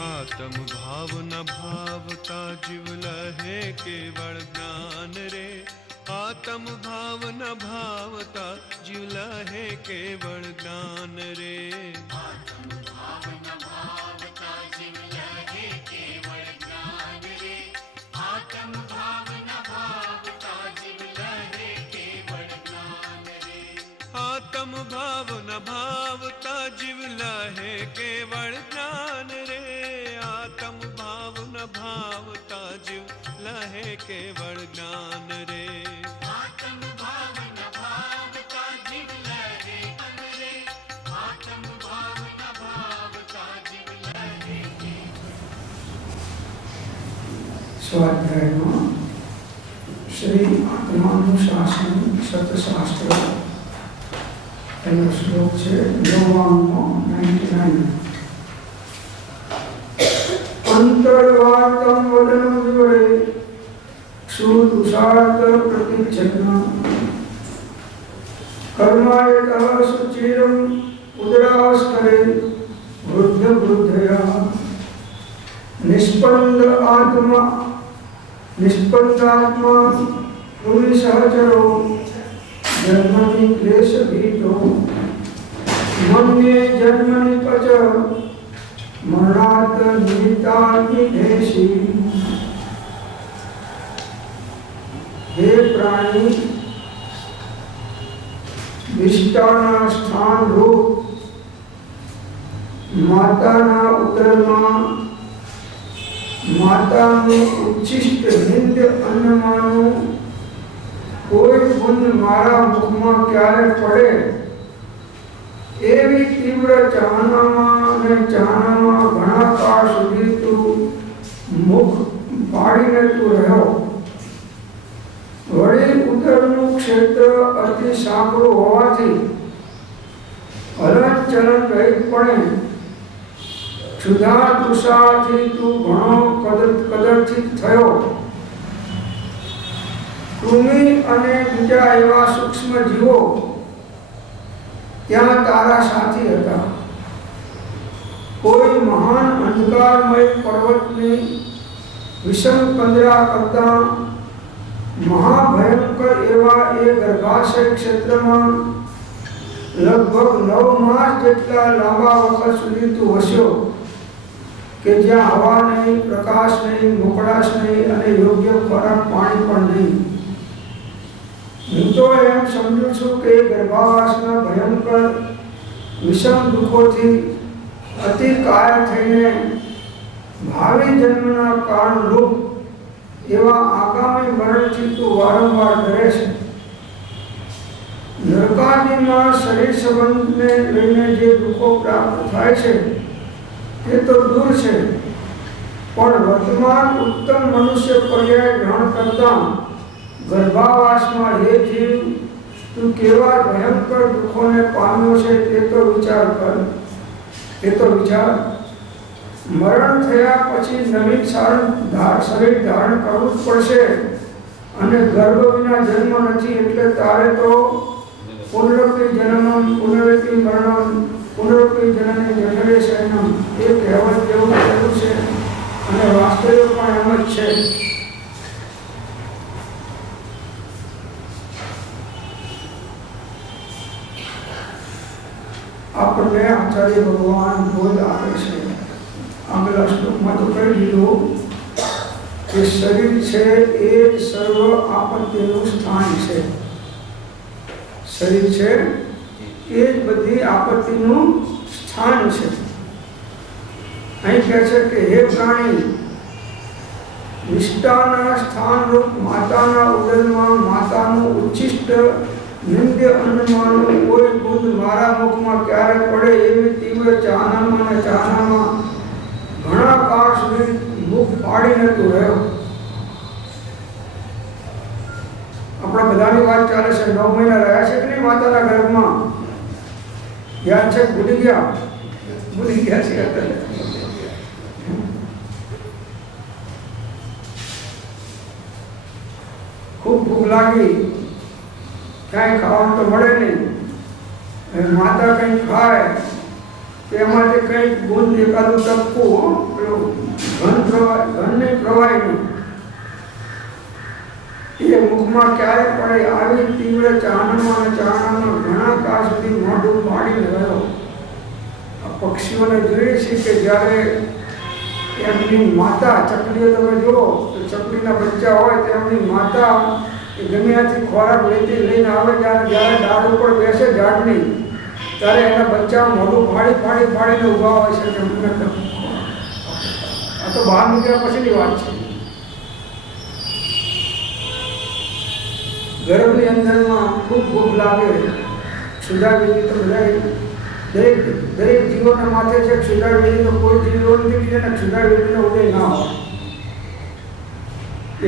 आत्म भाव न भावता जीव लहे केवल ज्ञान रे। आत्म भाव न भावता जीव लहे केवल ज्ञान रे। आत्म भाव न भावता जीव लहे केवल ज्ञान रे। आत्म भाव न भावता जीव लहे केवल ज्ञान रे। आत्म भाव न भावता जीव लहे केवल ज्ञान रे। आत्म भाव न भावता जीव लहे केवल ज्ञान रे। आत्म भाव न भावता जीव लहे ज्ञान रे। आत्म भाव न भावता जीव लहे स्वाध्याय श्री आत्मानुशासन सतशास्त्र श्लोक है 99। अंतर्वातम वदन विवरे सुदुषार्थ प्रतिच्छन्न कर्मायतः सुचिरम उदरास्करे वृद्ध वृद्धया निष्पन्दात्मा पुरी सहचरो जन्मनि क्लेश भीतो मन्ये जन्मनि पच मरणात् निमित्तान्निधेषि। हे प्राणी विष्टाना स्थान रूप माताना उदરમાં માતાનું ઉચ્છિષ્ટ નિંદ્ય અન્નમાંનું કોઈ ગુણ મારા મુખમાં ક્યારે પડે એવી તીવ્ર ચાહનામાં અને ચાહનામાં ઘણા કાળ સુધી તું મુખ પાડીને તું રહ્યો। વળી ઉદરનું ક્ષેત્ર અતિ સાંકડું હોવાથી હલન ચલન રહિતપણે क्षुधा तुषारथी तू घणो कदरथी थयो। कृमि अने बीजा एवा सूक्ष्म जीवो त्या तारा साथी हता। कोई महान अंधकारमय पर्वतनी विषम कंदरा करता महाभयंकर एवा ए गर्भाशय क्षेत्रमा लगभग 9 मास जेटला लांबा वखत सुधी तू वस्यो કે જ્યાં હવા નહીં, પ્રકાશ નહીં, મોકળાશ નહીં અને યોગ્ય ખોરાક પાણી પણ નહીં। હું તો એમ સમજુ છું કે ગર્ભાવાસના ભયંકર વિષમ દુઃખોથી અતિ કાયર થઈને ભાવિ જન્મના કારણરૂપ એવા આગામી મરણથી તું વારંવાર ડરે છે। નરકાદિમાં શરીર સંબંધને લઈને જે દુઃખો પ્રાપ્ત થાય છે ये तो दूर है, पर वर्तमान उत्तम मनुष्य पर्याय ग्रहण करता गर्भावास में हे जीव तू केवा भयंकर दुखों ने पाम्यो छे ते तो विचार कर। ते तो विचार मरण थया पछी नवीन शरीर धारण करવું જ પડશે અને ગર્ભ વિના જન્મ નથી એટલે તારે તો પુનરપી જન્મમ પુનરપી મરણમ પુનરપી જનને જઠરે શયનમ એ કહેવત જેવું થયું છે અને વાસ્તવિક પણ એમ જ છે। આપણને આચાર્ય ભગવાન બોધ આપે છે। આગલા શ્લોકમાં તો કહી દીધું કે શરીર છે એ સર્વ આપત્તિનું સ્થાન છે। શરીર છે એ જ બધી આપત્તિનું સ્થાન છે। અહીં કહે છે કે હે પ્રાણી નિષ્ઠાના સ્થાનરૂપ માતાના ઉદરમાં માતાનું ઉચ્છિષ્ટ નિંદ્ય અન્નમાંનું કોઈ બુદ્ધ મારા મુખમાં ક્યારે પડે એવી તીવ્ર ચાહનામાં અને ચાહનામાં ઘણા કાળ સુધી મુખ પાડીને તું રહ્યો। આપણા બધાની વાત ચાલે છે 9 મહિના રહ્યા છે કે નહીં માતાના ગર્ભમાં? याद है? भूल गया છે। खूब भूख लागी, कहीं खावा तो મળે नहीं, माता कहीं खाए તેમાંથી કંઈક બુંદ એકાદું ટપકું પેલું ઘનની પ્રવાહીનું એ મુખમાં ક્યારે પડે આવી તીવ્ર ચાહનામાં ઘણા કાળ સુધી મોઢું પાડીને રહ્યો. આ પક્ષીઓને જોઈએ છે કે જ્યારે એમની માતા, ચકલીઓ તમે જુઓ તો ચકલીના બચ્ચા હોય તો એમની માતા એ ગમે ત્યાંથી ખોરાક લઈને આવે, જ્યારે ડાળ ઉપર બેસે ઝાડની, ત્યારે એના બચ્ચા મોઢું ફાડીને ઊભા હોય છે કે મને આ તો બહાર નીકળ્યા પછીની વાત છે. ગર્ભની અંદરમાં ખૂબ ભૂખ લાગે. સુધાવીની તો બધા દરેક જીવોના માથે છે. સુધાવીની તો કોઈ જીવો નથી જેને સુધાવીનો ઉદય ના હોય.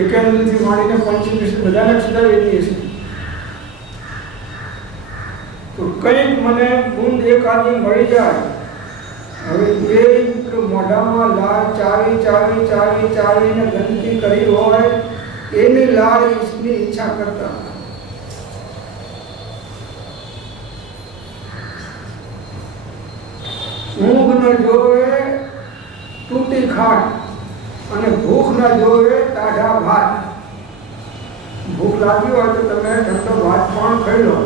એકેન્દ્રથી માંડીને પંચમી બધાને સુધાવીની છે. તો કંઈક મને બુંદ એકાદી મળી જાય. હવે એ મોઢામાં લાળ ચાવીને ગંદકી કરી હોય એની લાળ ની ઈચ્છા કરતા. ઊંઘ ન જોવે તૂટી ખાટ અને ભૂખ ન જોવે ટાઢા ભાત. ભૂખ લાગી હોય તો તમે ઠંડો ભાત પણ ખાઈ લો,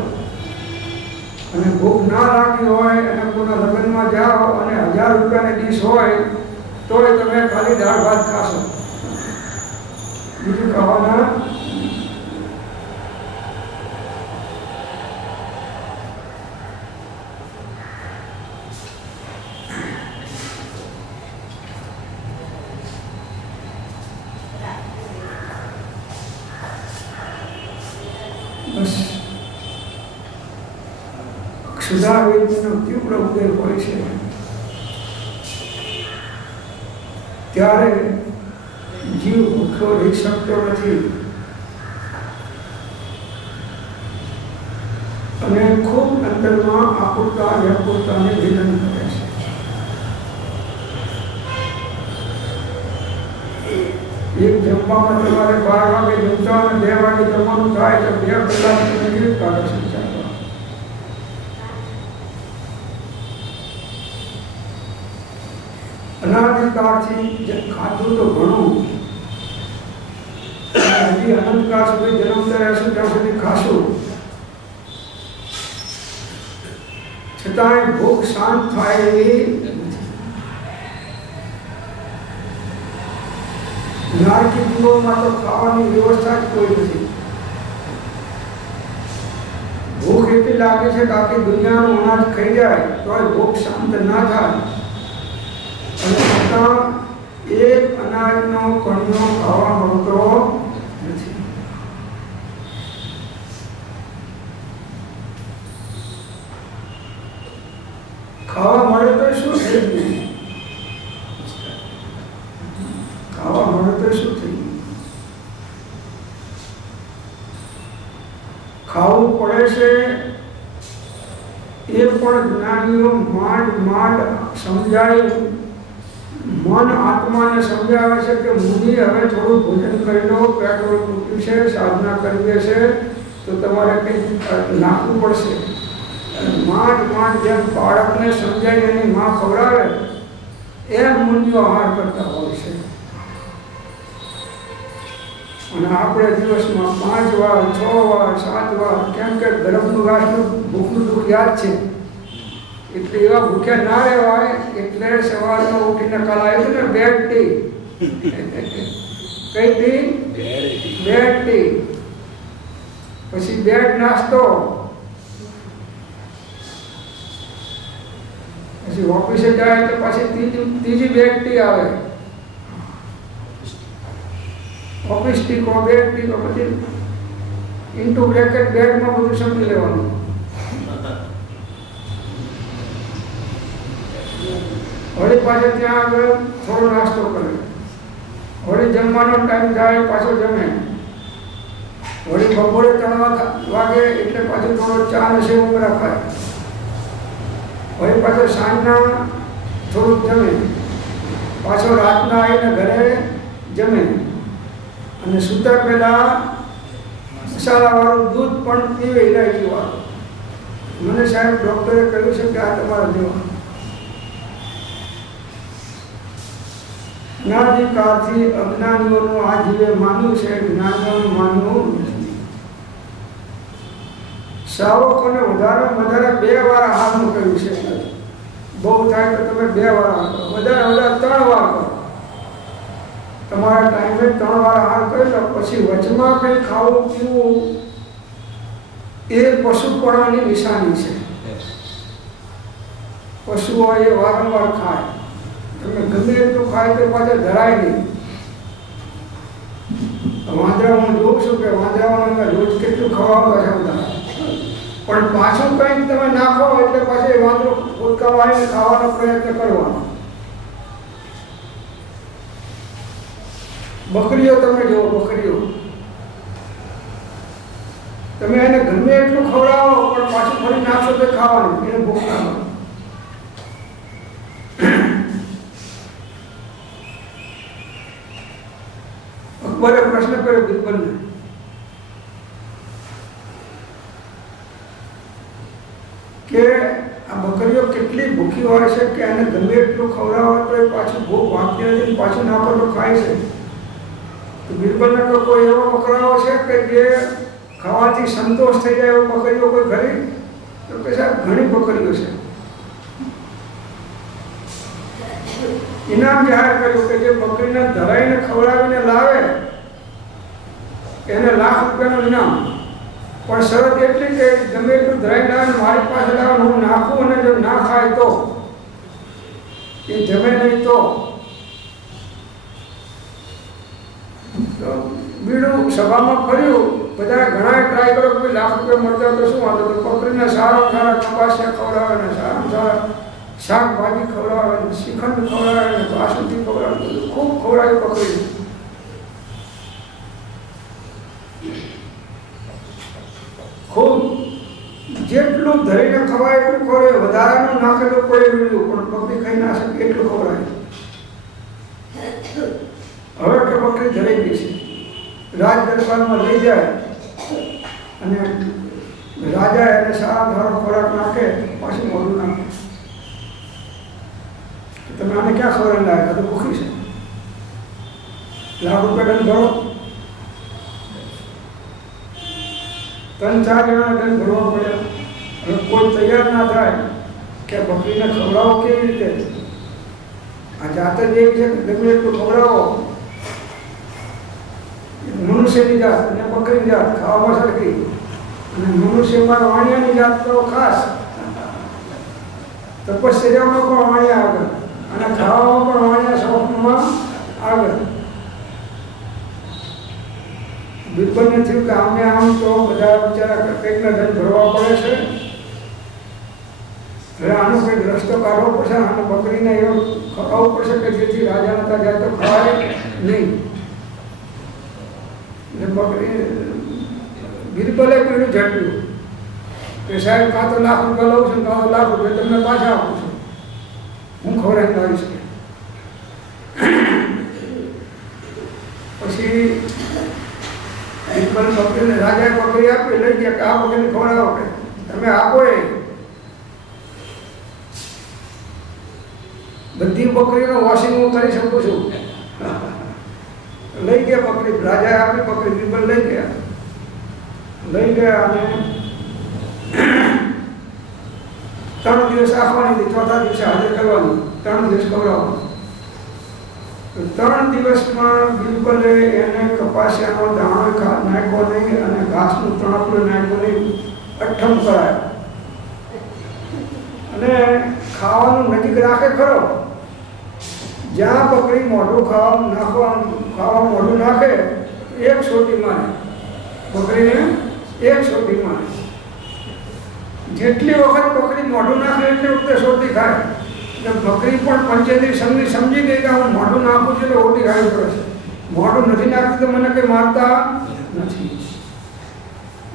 અને ભૂખ ના લાગી હોય અને કોઈના લગ્નમાં જાઓ અને 1000 રૂપિયાની ડીશ હોય તોય તમે ખાલી દાળ ભાત ખાશો, બીજું ખાવાના. બસ ક્ષુધાવેદનો તીવ્ર ઉદય હોય છે ત્યારે જીવ ભૂખ્યો રહી શકતો નથી અને ખૂબ અંતરમાં વ્યાકુળતાને વિલન કરે છે. એક જમવામાં તમારે 12 વાગે જમતા અને 2 વાગે જમવાનું થાય તો 2 કલાક તમે કેવી કાઢો છો? અનાદિકાળથી ખાધું તો ઘણું, હજી અનંતકાળ સુધી જન્મતા રહેશું ત્યાં સુધી ખાશું, છતાંય ભૂખ શાંત થાય એવી નારકી જીવોમાં તો ખાવાની વ્યવસ્થા જ કોઈ નથી. ભૂખ એટલી લાગે છે કે આખી દુનિયાનું અનાજ ખાઈ જાય તો ભૂખ શાંત ના થાય, અને છતાં એક અનાજનો કણનો ખાવા મળતો નથી. ખાવા મળે તો શું થઈ ગયું? ખાવા મળે તો શું થઈ ગયું? ખાવું પડે છે એ પણ જ્ઞાનીઓ માંડ સમજાય. મન આત્માને સમજાવે છે કે મુનિ હવે થોડું ભોજન કરી લો, પેટ્રોલ મૂક્યું છે, સાધના કરવી છે તો તમારે કંઈક નાખવું પડશે. માંડ જેમ બાળકને સમજાય એની માં ખવડાવે એમ મુનિઓ આહાર કરતા હોય છે. અને આપણે દિવસમાં 5 વાર 6 વાર 7 વાર, કેમ કે ગરમનું ઘાસનું ભૂખનું દુઃખ યાદ છે એટલે એવા ભૂખ્યા ના રહેવાય. એટલે સવારમાં ઉઠીને કાલ આવ્યું ને બેડ ટી, કઈ ટી? બેડ ટી, પછી બેડ નાસ્તો, પછી ઓફિસે જાય તો પછી ત્રીજી બેડ ટી આવે, ઓફિસ ટીકો, બેડ ટીકો, પછી ઇન્ટુ બ્રેકેટ બેડમાં બધું સમજી લેવાનું. વળી પાછો ત્યાં આગળ થોડો નાસ્તો કરે, વળી જમવાનો ટાઈમ થાય પાછો જમે, વળી બપોરે 3 વાગે એટલે પાછો થોડો ચા ને સેવ રખાય, વળી પાછો સાંજના થોડુંક જમે, પાછો રાતના આવીને ઘરે જમે, અને સૂતા પહેલા મસાલાવાળું દૂધ પણ પીવે, ઇલાયચી વાળું. મને સાહેબ ડૉક્ટરે કહ્યું છે કે આ તમારા જેવા અનાદિકાળથી અજ્ઞાનીઓનું આ જીવે માન્યું છે, જ્ઞાનીઓનું માનવું નથી. શ્રાવકોને વધારે 2 વાર આહારનું કહ્યું છે. બહુ થાય તો તમે 2 વાર આહાર કરો, વધારે 3 વાર કરો. તમારા ટાઈમે 3 વાર આહાર કરી લો. પછી વચમાં કંઈ ખાવું પીવું એ પશુપણાની નિશાની છે. પશુઓ એ વારંવાર ખાય, તમે ગમે એટલું ખાય તો પાછા ધરાય નહીં. વાંદરા હું જોઉં છું કે વાંદરાઓને રોજ કેટલું ખવાતા છે બધા, પણ પાછું કંઈક તમે નાખો એટલે પાછું એ વાંદરો ઉટકા વાળીને ખાવાનો પ્રયત્ન કરવાનો. બકરીઓ તમે જુઓ, બકરીઓ તમે એને ગમે એટલું ખવડાવો પણ પાછું ફરી નાખશો તો ખાવાનું, એને ભૂખ ના લાગે. અકબરે પ્રશ્ન કર્યો બિરબલને કે આ બકરીઓ કેટલી ભૂખી હોય છે કે એને ગમે એટલું ખવડાવો તો એ પાછું ભૂખ વાંચતી નથી, પાછું નાખો તો ખાય છે. તો બિરબલને તો કોઈ એવા બકરાઓ છે કે જે ખાવાથી સંતોષ થઈ જાય એવા બકરીઓ કોઈ ખરી? તો કે સાહેબ ઘણી બકરીઓ છે. ઇનામ જાહેર કર્યું કે જે બકરીને ધરાઈને ખવડાવીને લાવે એને ₹1,00,000 ઇનામ, પણ શરત એટલી કે ગમે એટલું ધરાઈને લાવે મારી પાસે લાવે, હું નાખું અને જો ના ખાય તો એ જમે નહીં તો બીડું સભામાં ફર્યું. બધા ઘણા ટ્રાય કરો કે ₹1,00,000 મળતા તો શું વાંધો, તો બકરીને સારા કપાસિયા ખવડાવે ને સારા શાકભાજી ખવડાવે, શ્રીખંડ ખવડાવે, બાસુંદી ખવડાવે, ખૂબ ખવડાવે બકરી. ખૂબ જેટલું ધરીને ખવાય એટલું ખવડાવે, વધારાનું નાખેલું કોઈ રહ્યું પણ બકરી ખાઈ ના શકે એટલું ખવડાવે. હવે કે બકરી ધરાઈ ગઈ છે, રાજ દરબારમાં લઈ જાય અને રાજા એને સારા ધારો ખોરાક નાખે, પાછું મોઢું નાખે. તમે આને ક્યાં ખબર લાગે? આ તો ભૂખી છે. ₹1,00,000 દંડ ભરો. 3-4 જણા દંડ ભરવા પડ્યા. હવે કોઈ તૈયાર ના થાય કે બકરીને ખવડાવો કેવી રીતે? આ જાત જ એવી છે કે ગમે એટલું ખવડાવો. મનુષ્યની જાત અને બકરીની જાત ખાવામાં સરખી, અને મનુષ્યમાં વાણિયાની જાત તો ખાસ. તપશ્ચર્યામાં પણ વાણિયા આગળ અને ખાવામાં પણ વાણિયા શોખમાં આગળ. બિરબલને થયું કે આમને આમ તો બધા બિચારા કંઈકના દંડ ભરવા પડે છે, હવે આનો કંઈક રસ્તો કાઢવો પડશે, આને બકરીને એવો ખવડાવવું પડશે કે જેથી રાજાના ત્યાં જાય તો ખવાય નહીં. એટલે બકરી બિરબલે પીડું ઝડપ્યું કે સાહેબ કાં તો ₹1,00,000 લઉં છું, કાં તો ₹1,00,000 તમને પાછા આપું છું, હું ખવડાવીને આવીશ. પછી બિરબલ બકરીને રાજાએ બકરી આપી, લઈ ગયા કે આ બકરીને ખવડાવો, કે તમે આપો. એ બધી બકરીનો વોશિંગ હું કરી શકું છું. લઈ ગયા બકરી, રાજાએ આપી બકરી, બિરબલ લઈ ગયા અને 3 દિવસ આપવાની હતી, 4થા દિવસે હાજર કરવાનું, 3 દિવસ ખવડાવવાનું. 3 દિવસમાં બિરબલે એને કપાસિયાનો દાણો નાખ્યો નહીં અને ઘાસનું તણપલું નાખ્યું નહીં, અઠ્ઠમ કરાયો. અને ખાવાનું નજીક રાખે ખરો, જ્યાં બકરી મોઢું ખાવા મોઢું નાખે 1 સોટી મારે, બકરીને 1 સોટી મારે. જેટલી વખત બકરી મોઢું નાખે એટલી વખતે સોટી ખાય. એટલે બકરી પણ પંચેન્દ્રિય સમજી ગઈ કે હું મોઢું નાખું છું એટલે ઓટી ખાવી પડે છે, મોઢું નથી નાખતું તો મને કંઈ મારતા નથી.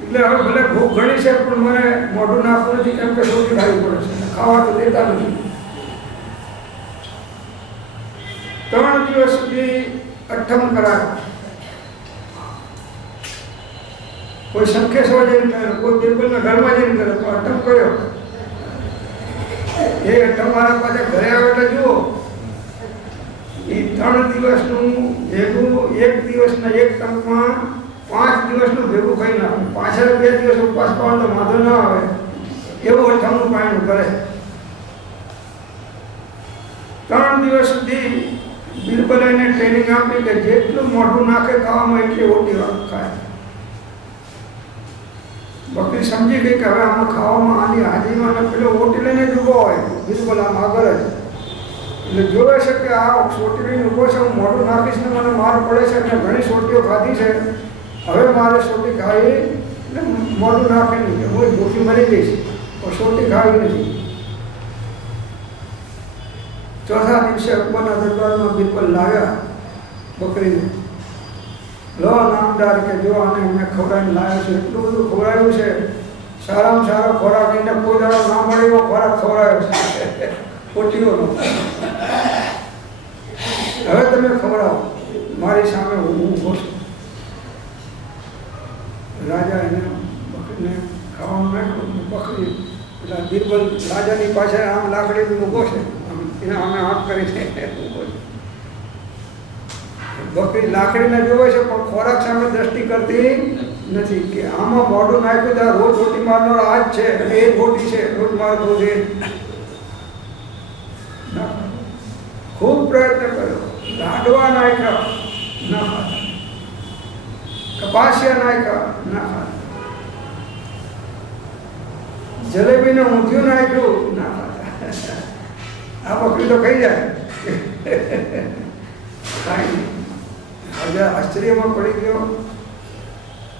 એટલે હવે ભલે ભૂખ ઘણી છે પણ મને મોઢું નાખવું નથી કેમ કે સોટી ખાવી પડે છે, ખાવા તો દેતા નથી. 3 દિવસ સુધી અઠ્ઠમ કરાયો. કોઈ શંખેશ્વર જઈને કરે, કોઈ બિરબલના ઘરમાં જઈને કરે, તો અઠ્ઠમ કર્યો. એ અઠ્ઠમ મારા પાછા ઘરે આવે એટલે જુઓ એ 3 દિવસનું ભેગું એક દિવસના એક ટંકમાં 5 દિવસનું ભેગું ખાઈ નાખે, પાછળ 2 દિવસ ઉપવાસ કરવાનો વાંધો ના આવે એવું અઠમનું પાણી કરે. 3 દિવસ સુધી બિરબલ એને ટ્રેનિંગ આપી કે જેટલું મોઢું નાખે ખાવામાં એટલી ઓટી ખાય. બકરી સમજી ગઈ કે હવે આમાં ખાવામાં આની હાજરીમાં પેલો ઓટી લઈને જ ઊભો હોય બિરબલ આમ આગળ જ, એટલે જોવે છે કે આ સોટી લઈને ઊભો છે, હું મોઢું નાખીશ ને મને માર પડે છે, અને ઘણી સોટીઓ ખાધી છે, હવે મારે સોટી ખાવી એટલે મોઢું નાખે નહીં કે હું ભૂખી મરી જઈશ, પણ સોટી ખાવી નથી. ચોથા દિવસે અકબરના દરબારમાં બિરબલ લાવ્યા બકરીને. લો નામદાર કે જો આને મેં ખવડાવીને લાવ્યો છું, એટલું બધું ખવડાવ્યું છે, સારામાં સારો ખોરાક એને કોઈ દાડો ના મળે એવો ખોરાક ખવડાવ્યો છે ખોટીઓનો. હવે તમે ખવડાવો, મારી સામે હું ઊભો છું. રાજા એને બકરીને ખાવાનું નાખ્યું. બકરી પેલા બિરબલ રાજાની પાસે આમ લાકડી ઊભો છે, એને અમે આંખ કરી છે ઊભો છે. બકરી લાકડીને જોવે છે પણ ખોરાક સામે દ્રષ્ટિ કરતી નથી કે આમાં મોઢું નાખ્યું તો રોજ રોટી મારનારો આ જ છે, એ રોટી છે, રોજ મારતો છે. ખૂબ પ્રયત્ન કર્યો, લાડવા નાખ્યા ના ખાતા, કપાસિયા નાખ્યા ના ખાતા, જલેબીને ઊંધિયું નાખ્યું ના ખાતા. આ બકરી તો ખાઈ જાય કાંઈ નહીં. રાજા આશ્ચર્યમાં પડી ગયો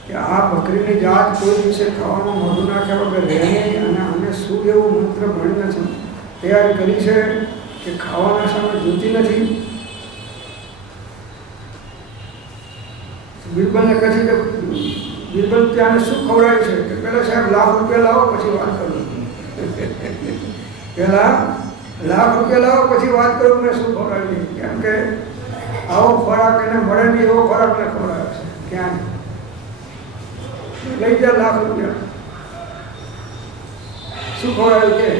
કે આ બકરીની જાત કોઈ દિવસે ખાવામાં મોઢું નાખ્યા વગર રહે નહીં, અને આને શું એવું મંત્ર ભણીને છે તૈયાર કરી છે કે ખાવાના સામે જોતી નથી. બિરબલને કહે છે કે બિરબલ ત્યાંને શું ખવડાવ્યું છે કે પહેલાં સાહેબ ₹1,00,000 લાવો પછી વાત કરું. પહેલાં ₹1,00,000 લાવો પછી વાત કરું મેં શું ખવડાવ્યું, કેમ કે આવો ખોરાક એને મળે નહીં એવો ખોરાક ને ખવડાવે છે. ક્યાં લઈ જા ₹1,00,000. શું ખવડાવ્યું કે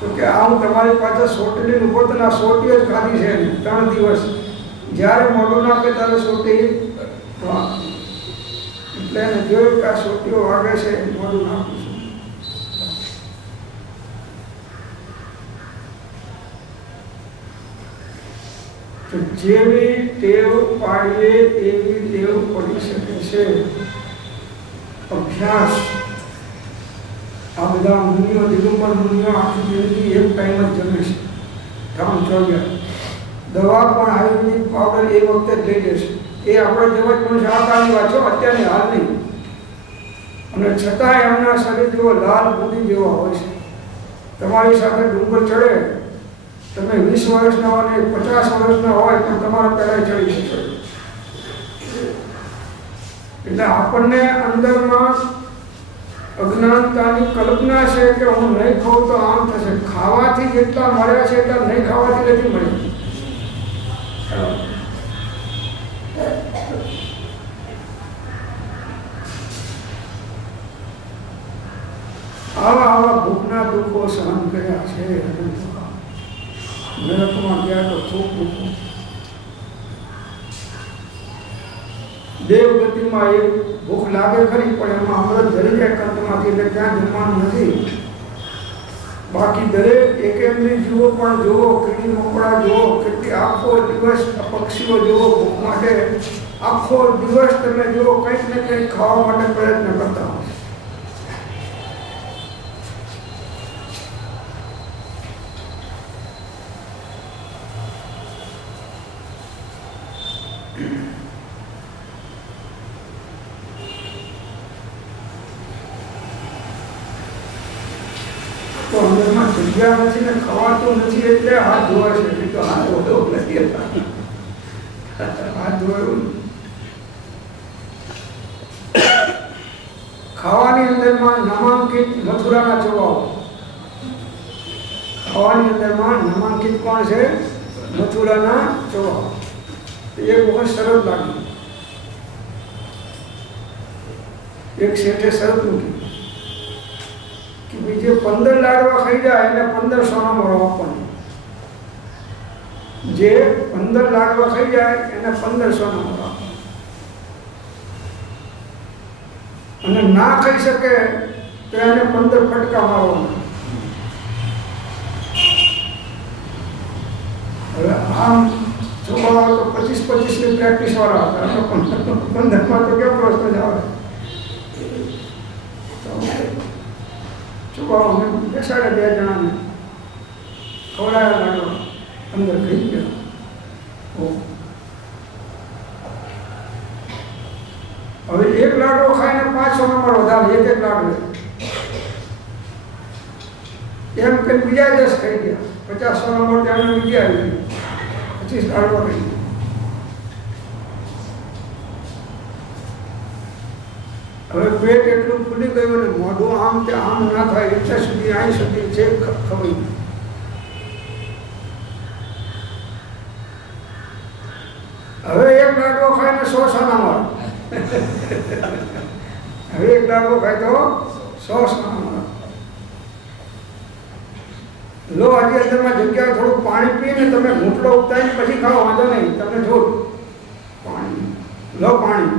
તો કે આ હું તમારી પાસે સોટી લઈને ઊભો તો આ સોટીઓ જ ખાધી છે 3 દિવસ, જ્યારે મોઢું નાખે ત્યારે સોટી એટલે એને જોયું કે આ સોટીઓ વાગે છે, મોઢું નાખું છું. તો જેવી ટેવ પાડીએ એવી ટેવ પડી શકે છે. અભ્યાસ. આ બધા મુનિઓ, દિગંબર મુનિઓ આખી જિંદગી એક ટાઈમ જ જમે છે, 3-4. દવા પણ આયુર્વેદિક પાવડર એ વખતે જ લઈ જશે. એ આપણે જેવા જ પણ શાકાની વાંચો, અત્યારની હાલ નહીં. અને છતાંય એમના શરીર જેવો લાલ બુદ્ધિ જેવા હોય છે. તમારી સાથે ડુંગર ચડે, તમે 20 વર્ષના હોય ને 50 વર્ષના હોય તો તમારા પહેલાં ચડી શકશો. એટલે આપણને અંદરમાં અજ્ઞાનતાની કલ્પના છે કે હું નહીં ખાઉં તો આમ થશે. ખાવાથી જેટલા મળ્યા છે એટલા નહીં ખાવાથી નથી મળ્યા. આવા ભૂખના દુઃખો સહન કર્યા છે. નરકમાં ગયા તો ખૂબ દુઃખો. દેવગતિમાં એક ભૂખ લાગે ખરી, પણ એમાં અમૃત જરી જાય કંઠમાંથી, એટલે ત્યાં જમવાનું નથી. બાકી દરેક એકેન્દ્રી જુઓ પણ જુઓ, કીડી મકોડા જુઓ, કેટલી આખો દિવસ પક્ષીઓ જુઓ ભૂખ માટે, આખો દિવસ તમે જુઓ કંઈક ને કંઈક ખાવા માટે પ્રયત્ન કરતા હોય. તો અંદરમાં જગ્યા નથી ને ખવાતું નથી એટલે હાથ ધોવાય છે. નહીં તો હાથ ધોતો નથી, હાથ ધોયું. ખાવાની અંદરમાં નામાંકિત મથુરાના ચોવાઓ. ખાવાની અંદરમાં નામાંકિત કોણ છે? મથુરાના ચોવાઓ. એક વખત શરત લાગી. એક શેઠે શરત મૂકી કે બીજે 15 લાડવા ખાઈ જાય એને 15 સોના મળો આપવાની. જે 15 લાડવા ખાઈ જાય એને 1500 નંબર આપો, અને ના ખાઈ શકે તો એને 15 ફટકા મારવાના. હવે આમ છોકરાઓ તો 25-25 ની પ્રેક્ટિસ વાળા હતા, 15માં તો કેવો પ્રશ્ન જ આવે. છોકરાઓ અમે બેસાડે 2 જણાને ખવડાવ્યા લાડવા, અંદર ખાઈ ગયા. હવે એક લાડવો ખાઈને 500 નંબર વધારે, એક લાડવો એમ કે બીજા 10 ખાઈ ગયા, 50 નંબર ત્યાં બીજા આવી ગયા, 25 લાડવા ખાઈ ગયા. હવે પેટ એટલું ફૂલી ગયું ને મોઢું આમ તે આમ ના થાય એટલે સુધી અહીં સુધી છે ખવાઈ ગયું. હવે એક લાડવો ખાઈને 100 સોનામાં, હવે એક લાડવો ખાય તો 100 સોનામાં. લો આજે અંદરમાં જગ્યા, થોડું પાણી પીને તમે ઘૂંટડો ઉતારીને પછી ખાઓ, વાંધો નહીં. તમને જો પાણી લો, પાણી.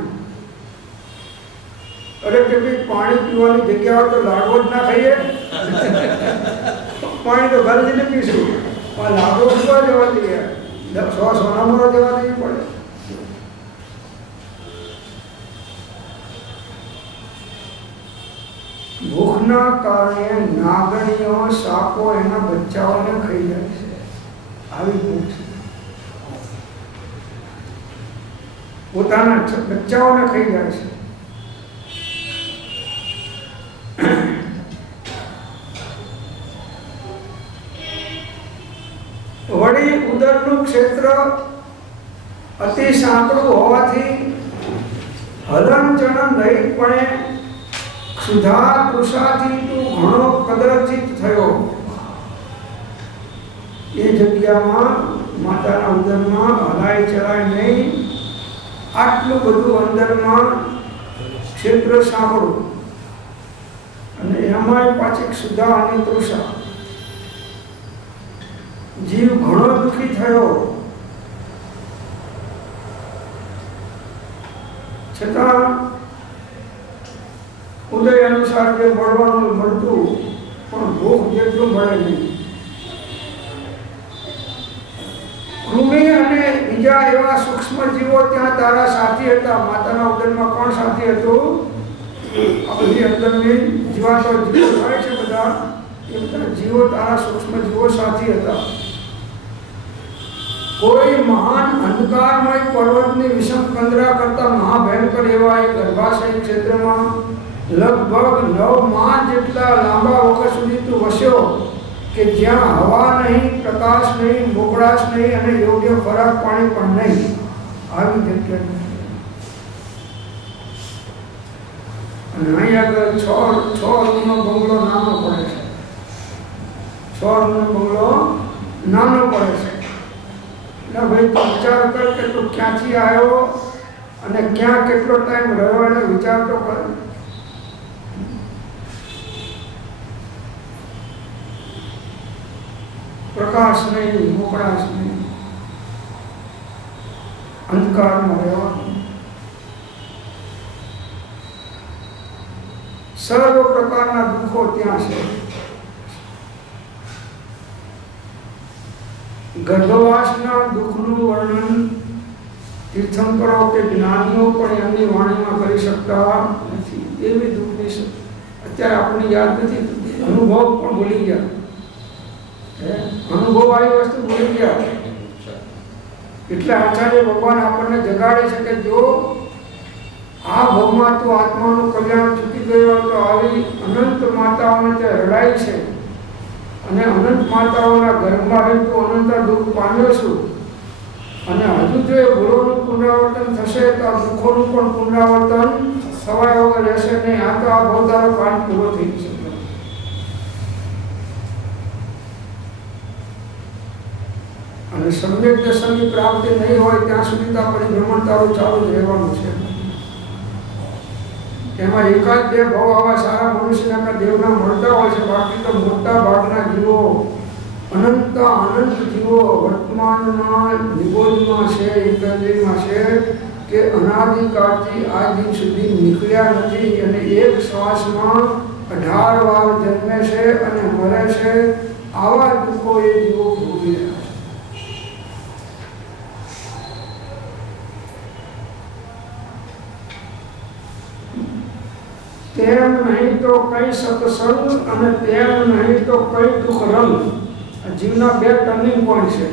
અરે કે ભાઈ પાણી પીવાની જગ્યા હોય તો લાડવો જ ના ખાઈએ, પાણી તો ઘર જઈને પીશું, પણ લાડવો પીવા જવા દઈએ, 100 સોનામાં જવા દેવી પડે. ભૂખના કારણે નાગણીઓ, સાપો એના બચ્ચાઓને ખાઈ જાય છે. આવી ભૂખ છે, પોતાના બચ્ચાઓને ખાઈ જાય છે. વળી ઉદરનું ક્ષેત્ર અતિ સાંકડું હોવાથી હલન ચલન રહિતપણે ક્ષુધા તૃષાથી તું ઘણો કદરચિત થયો. એ જગ્યામાં માતાના ઉદરમાં હલાય ચલાય નહીં, આટલું બધું અંદરમાં ક્ષેત્ર સાંકડું, અને એમાંય પાછી ક્ષુધા અને તૃષા. જીવ ઘણો દુઃખી થયો, છતાં ઉદય અનુસાર જે મળવાનું મળતું, પણ ભૂખ જેટલું મળે નહીં. કૃમિ અને બીજા એવા સૂક્ષ્મ જીવો ત્યાં તારા સાથી હતા. માતાના ઉદરમાં કોણ સાથી હતું? આ બધી અંદરની જીવાતો જીવો થાય છે બધા, એ બધા જીવો તારા સૂક્ષ્મ જીવો સાથી હતા. કોઈ મહાન અંધકારમય પર્વતની વિષમ કંદરા કરતા મહાભયંકર એવા એક ગર્ભાશય ક્ષેત્રમાં લગભગ 9 માસ જેટલા લાંબા વખત સુધી તું વસ્યો, કે જ્યાં હવા નહીં, પ્રકાશ નહીં, મોકળાશ નહીં અને યોગ્ય ખોરાક પાણી પણ નહીં. આવી જગ્યા. અને અહીં આગળ 6 રૂમનો બંગલો નાનો પડે છે, 6 રૂમનો બંગલો નાનો પડે છે. એટલે ભાઈ તું વિચાર કર કે તું ક્યાંથી આવ્યો અને ક્યાં કેટલો ટાઈમ રહ્યો, એને વિચાર તો કર. પ્રકાશ નહીં, મોકળાશ નહીં, અંધકારમાં રહેવાનું. સર્વ પ્રકારના દુઃખો ત્યાં છે. ગર્ભવાસના દુઃખનું વર્ણન તીર્થંકરો કે જ્ઞાનીઓ પણ એમની વાણીમાં કરી શકતા નથી. એવી દુઃખની અત્યારે આપણને યાદ નથી, અનુભવ પણ ભૂલી ગયા. અનુભવ વાળી વસ્તુ ભૂલી ગયા. એટલે આચાર્ય ભગવાન આપણને જગાડે છે કે જો આ ભવમાં તું આત્માનું કલ્યાણ ચૂકી ગયો તો આવી અનંત માતાઓને તે રડાય છે, અને અનંત માતાઓના ગર્ભમાં રહી તું અનંત દુઃખ પામ્યો છું. અને હજુ જો એ ભૂલોનું પુનરાવર્તન થશે તો આ દુઃખોનું પણ પુનરાવર્તન સવાય વગર રહેશે નહીં. આ તો આ ભવતારો કાળ પૂરો થઈ જશે. અને સમ્યક દર્શનની પ્રાપ્તિ નહીં હોય ત્યાં સુધી તો આપણે ભ્રમણ તારું ચાલુ જ રહેવાનું છે. એમાં એકાદ 2 ભવ આવા સારા મનુષ્યના દેવના મળતા હોય છે, બાકી તો મોટા ભાગના જીવો અનંત અનંત જીવો વર્તમાનમાં નિબોધમાં છે, ઇન્દ્રિયમાં છે કે અનાદિકાળથી આજ દિન સુધી નીકળ્યા નથી અને એક શ્વાસમાં 18 વાર જન્મે છે અને મરે છે. આવા દુઃખો એ જીવો ભોગવી રહ્યા છે. તેમ નહીં તો કઈ સત્સંગ અને તેમ નહીં તો કઈ દુઃખ રંગ. જીવના બે ટર્નિંગ પોઈન્ટ છે.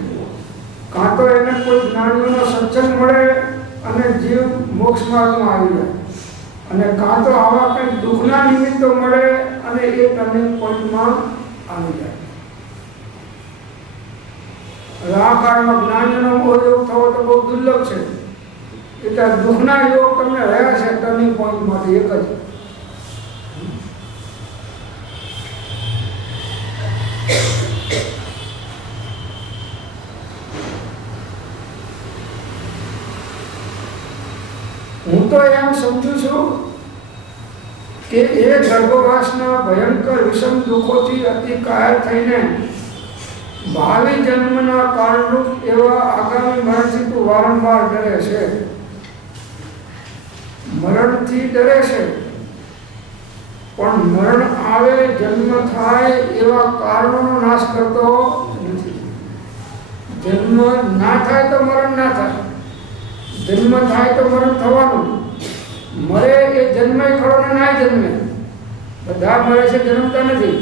કાં તો એને કોઈ જ્ઞાનીઓનો સત્સંગ મળે અને જીવ મોક્ષ માર્ગમાં આવી જાય, અને કાં તો આવા કંઈક દુઃખના નિમિત્તો મળે અને એ ટર્નિંગ પોઈન્ટમાં આવી જાય. આ કાળમાં જ્ઞાનીઓનો યોગ થવો તો બહુ દુર્લભ છે. એટલે દુઃખના યોગ તમને રહ્યા છે ટર્નિંગ પોઈન્ટમાંથી એક જ. હું તો એમ સમજુ છું કે એ ગર્ભવાસના ભયંકર વિષમ દુઃખોથી અતિ કાયર થઈને ભાવિ જન્મના કારણરૂપ એવા આગામી મરણથી તું વારંવાર ડરે છે. મરણથી ડરે છે, પણ મરણ આવે, જન્મ થાય એવા કારણોનો નાશ કરતો નથી. જન્મ ના થાય તો મરણ ના થાય, જન્મ થાય તો મરણ થવાનું. મરે એ જન્મે ખરો ને ના જન્મે. બધા મરે છે, જન્મતા નથી.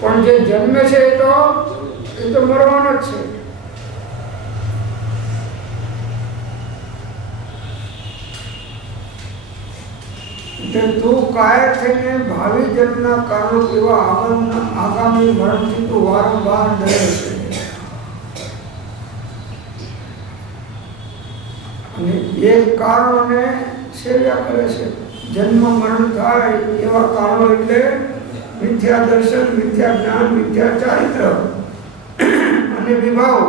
પણ જે જન્મે છે એ તો મરવાનો જ છે. તું કાયર થઈને ભાવિ જન્મના કારણો એવા આગામી મરણથી તું વારંવાર ડરે છે. અને એ કારણોને સેવ્યા કરે છે. જન્મ મરણ થાય એવા કારણો એટલે મિથ્યા દર્શન, મિથ્યા જ્ઞાન, મિથ્યા ચારિત્ર અને વિભાવ.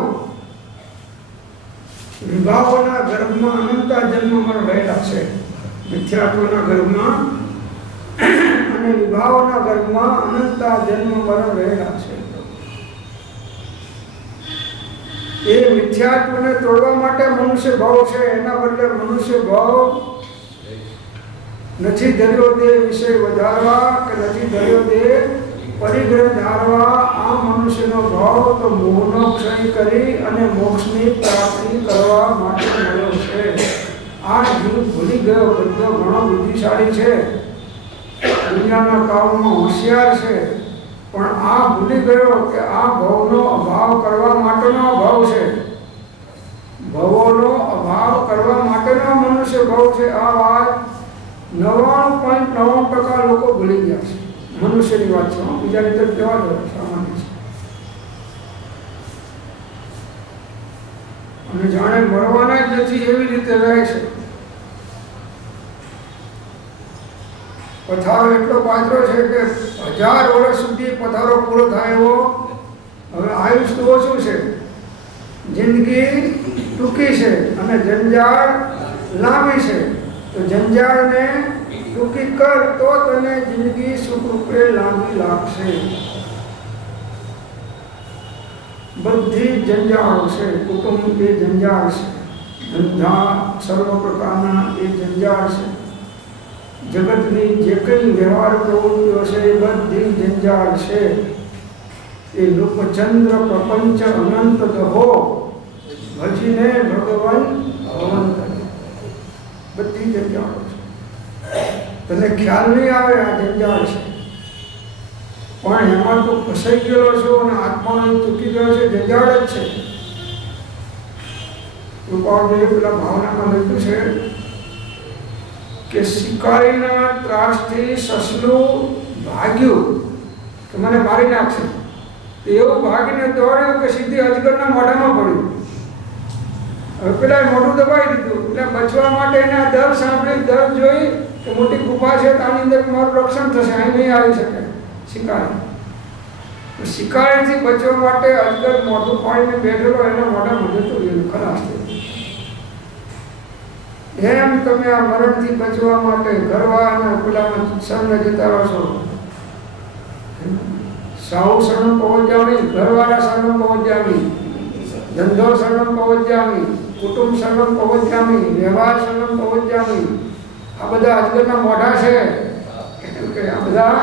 વિભાવોના ગર્ભમાં અનંતા જન્મ મરણ રહેલા છે. મિથ્યાત્વના ગર્ભમાં અને વિભાવોના ગર્ભમાં અનંતા જન્મ મરણ રહેલા છે. એ મિથ્યાત્વને તોડવા માટે મનુષ્ય ભાવ છે. એના બદલે મનુષ્ય ભાવ નથી ધર્યો તે વિષય વધારવા કે નથી ધર્યો તે પરિગ્રહ ધારવા. આ મનુષ્યનો ભાવ તો મોહનો ક્ષય કરી અને મોક્ષની પ્રાપ્તિ કરવા માટે મળ્યો છે. આ જીવ ભૂલી ગયો, બધો ઘણો બુદ્ધિશાળી છે, દુનિયાના કામમાં હોશિયાર છે, પણ આ ભૂલી ગયો કે આ ભવનો અભાવ કરવા માટેનો ભાવ છે. ભવોનો અભાવ કરવા માટેનો મનુષ્ય ભાવ છે. આ વાત 99.9% લોકો ભૂલી ગયા છે. મનુષ્યની વાત છે, બીજાની તો કહેવા દો, સામાન્ય છે. અને જાણે મરવાના જ નથી એવી રીતે રહે છે. પથારો એટલો પાત્રો છે કે 1000 વર્ષ સુધી પથારો પૂરો થાય એવો. હવે આયુષ તો ઓછું છે, જિંદગી ટૂંકી છે અને જંજાળ લાંબી છે. તો જંજાળને ટૂંકી કર તો તને જિંદગી સુખરૂપે લાંબી લાગશે. બધી જંજાળો છે. કુટુંબ એ જંજાળ છે, ધંધા સર્વ પ્રકારના એ જંજાળ છે. જગતની જે કંઈ વ્યવહાર પ્રવૃત્તિઓ છે એ બધી જંજાળ છે. એ લોકચંદ્ર પ્રપંચ અનંત દહો ભજીને ભગવાન ભવંત. બધી જંજાળો છે. તને ખ્યાલ નહીં આવે આ જંજાળ છે, પણ એમાં તો ફસાઈ ગયેલો છો અને આત્માનો તૂટી ગયો છે. જંજાળ જ છે. કૃપાળદેવે પેલા ભાવનામાં લખ્યું છે કે શિકારીના ત્રાસથી સસલું ભાગ્યું કે મને મારી નાખશે. એવું ભાગીને દોડ્યું કે સીધી અજગરના મોઢામાં પડ્યું. હવે પેલા મોઢું દબાઈ દીધું. એટલે બચવા માટે એના દર સાંભળી, દર જોઈ કે મોટી ગુફા છે, આની અંદર મારું રક્ષણ થશે, અહીં નહીં આવી શકે શિકારી. શિકારીથી બચવા માટે અજગર મોઢું પાડીને બેઠેલો એના મોઢામાં જતું રહ્યું, ખલાસ થયું. એમ તમે આ મરણથી બચવા માટે ઘરવા અને પેલામાં સંગ જતા રહો છો. સાહુ શરણમ પહોંચામી, ઘરવાળા શરણમ પહોંચામી, ધંધો શરણમ પહોંચામી, કુટુંબ શરણમ પહોંચામી, વ્યવહાર શરણમ પહોંચામી. આ બધા અજગરના મોઢા છે. કે આ બધા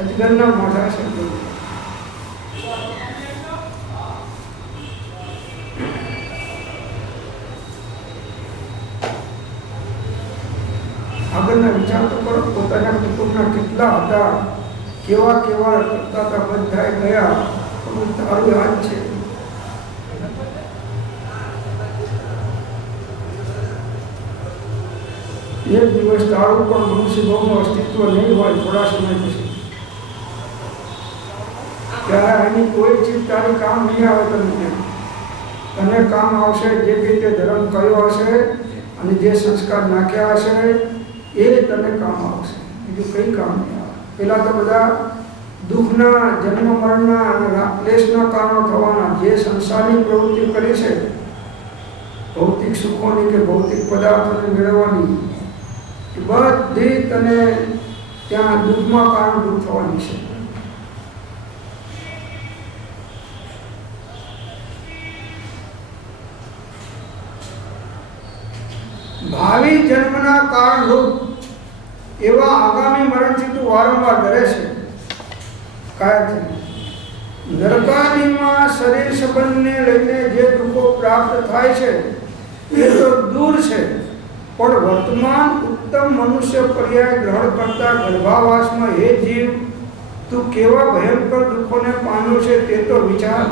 અજગરના મોઢા છે. આગળના વિચાર તો કરો, પોતાના કુટુંબના કેટલા હતા, કેવા કેવા કરતા હતા, બધા ગયા. તારું યાદ છે. એક દિવસ તારું પણ મનુષ્ય ભાવનું અસ્તિત્વ નહીં હોય થોડા સમય પછી, ત્યારે એની કોઈ ચીજ તારી કામ નહીં આવે. તને કામ આવશે જે રીતે ધર્મ કયો હશે અને જે સંસ્કાર નાખ્યા હશે એ તને કામ આવશે, બીજું કંઈ કામ નહીં આવે. પેલા તો બધા દુઃખના, જન્મ મરણના અને ક્લેશના કારણો થવાના. જે સંસારની પ્રવૃત્તિ કરી છે, ભૌતિક સુખોની કે ભૌતિક પદાર્થોને મેળવવાની, એ બધી તને ત્યાં દુઃખમાં કારણભૂત થવાની છે. ભાવિ જન્મના કારણરૂપ એવા આગામી મરણથી તું વારંવાર ડરે છે. કાયથી નરકાદીમાં શરીર સંબંધને લઈને જે દુઃખો પ્રાપ્ત થાય છે એ તો દૂર છે, પણ વર્તમાન ઉત્તમ મનુષ્ય પર્યાય ગ્રહણ કરતા ગર્ભાવાસમાં હે જીવ, તું કેવા ભયંકર દુઃખોને પામ્યો છે તે તો વિચાર.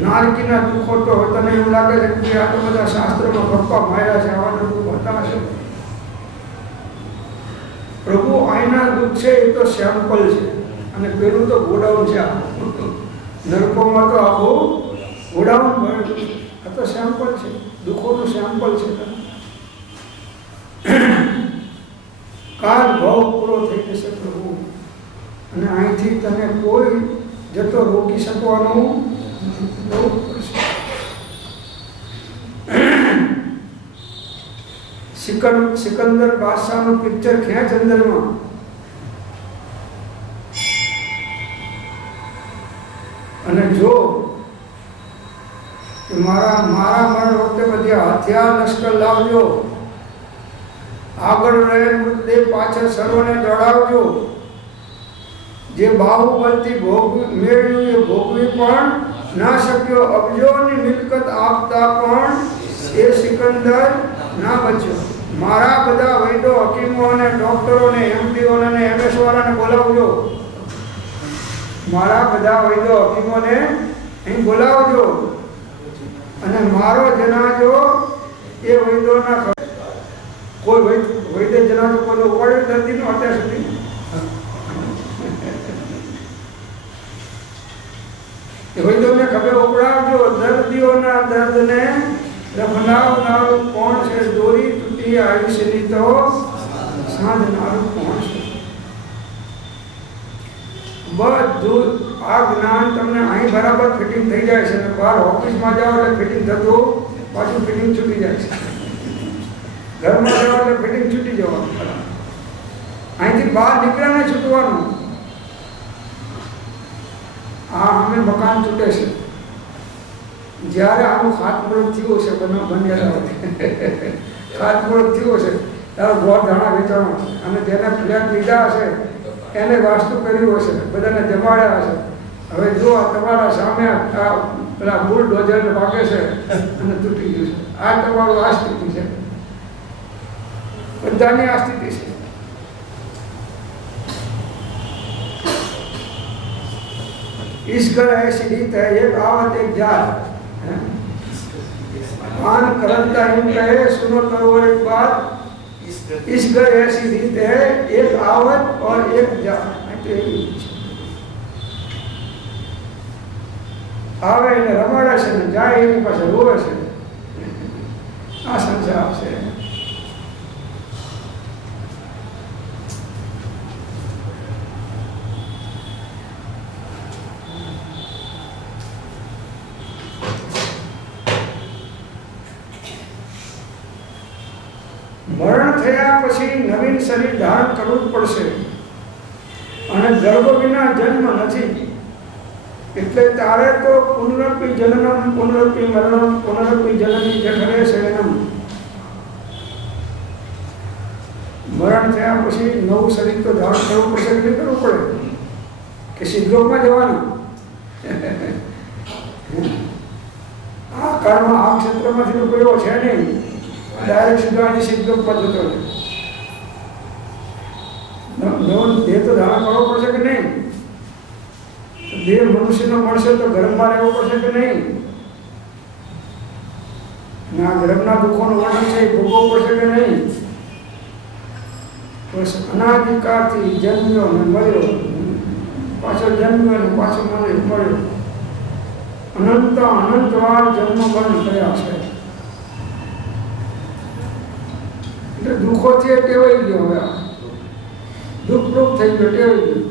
નારકીના દુઃખો તો તને એવું લાગે છે કે આ તો બધા શાસ્ત્રોમાં ગપ્પા માર્યા છે, આવા દુઃખ હતા છે. પ્રભુ અહીંના દુઃખ છે એ તો સેમ્પલ છે, અને પેલું તો ગોડાઉન છે. નરકોમાં તો આખું ગોડાઉન ભરેલું. આ તો સેમ્પલ છે, દુઃખોનું સેમ્પલ છે. કાલ ભાવ પૂરો થઈ જશે પ્રભુ, અને અહીંથી તને કોઈ જતો રોકી શકવાનું સિકંદર બાદશાહનું પિક્ચર ખેંચ અંદરમાં. અને જો મારા મરણ વખતે બધી હથિયાર લશ્કર લાવજો, આગળ રહે મૃતદેહ પાછળ સર્વને દોડાવજો. જે બાહુબલથી મેળવ્યું એ ભોગવી પણ ના શક્યો, અબજોની મિલકત આપતા પણ એ સિકંદર ના બચ્યો. મારા બધા વૈદો, હકીમો અને ડોક્ટરોને, એમડીઓને અને એમએસ વાળાને બોલાવજો. મારા બધા વૈદો, હકીમોને અહીં બોલાવજો, અને મારો જનાજો એ વૈદોના કોઈ વૈદ્ય જનાજો કોઈનો ઉપાડ્યો દર્દીનો અત્યાર સુધી. વૈદોને ખબર ઉપડાવજો. દર્દીઓના દર્દને દફનાવનારું કોણ છે? દોરી તૂટી આયુષ્યની તો સાંધનારું કોણ છે? બધું આ જ્ઞાન તમને અહીં બરાબર ફિટિંગ થઈ જાય છે, અને બહાર ઓફિસમાં જાઓ એટલે ફિટિંગ થતું પાછું ફિટિંગ છૂટી જાય છે. ઘરમાં જાઓ એટલે ફિટિંગ છૂટી જવાનું. અહીંથી બહાર નીકળ્યાને છૂટવાનું. આ અમે મકાન છૂટે છે જ્યારે આનું ખાતમુહૂર્ત થયું છે, બનેલા ખાતમુહૂર્ત થયું છે ત્યારે ગોળ ધાણા વેચાણો છે, અને જેને ફ્લેટ લીધા હશે એને વાસ્તુ કર્યું હશે, બધાને જમાડ્યા હશે. હવે જો તમારા સામે આ પેલા બુલડોઝર વાગે છે અને તૂટી ગયું છે. આ તમારું આ સ્થિતિ છે, બધાની આ સ્થિતિ છે. इस घर ऐसी रीत है, एक आवत एक जात. पान करता यूं कहे, सुनो तरोवर एक बात, इस घर ऐसी रीत है, एक आवत और एक जात. આવે એને રમાડે છે ને જાય એની પાસે રોવે છે. આ સંસાર છે. મરણ થયા પછી નવીન શરીર ધારણ કરવું જ પડશે. અને ગર્ભ વિના જન્મ નથી. એટલે તારે તો પુનરપી જનનમ પુનરપી મરણમ પુનરપી જનની જઠરે શયનમ. મરણ થયા પછી નવું શરીર તો ધારણ કરવું પડશે કે નહીં કરવું પડે? કે સિદ્ધલોકમાં જવાનું? આ કાળમાં આ ક્ષેત્રમાંથી તો કોઈ છે નહીં, ડાયરેક્ટ સીધા સિદ્ધલોક પર જતો રહે. દેહ તો ધારણ કરવો પડશે કે નહીં? દેહ મનુષ્યનો મળશે તો ગર્ભમાં રહેવું પડશે કે નહીં? ના ગર્ભના દુઃખોનું વર્ણન છે એ ભોગવવું પડશે કે નહીં? બસ અનાદિકાળથી જન્મ્યો ને મળ્યો, પાછો જન્મ્યો ને પાછો મળ્યો, અનંતવાર જન્મ મરણ થયા છે. એટલે દુઃખોથી ટેવાઈ ગયો. હવે દુઃખરૂપ થઈ ગયો, ટેવાઈ ગયો.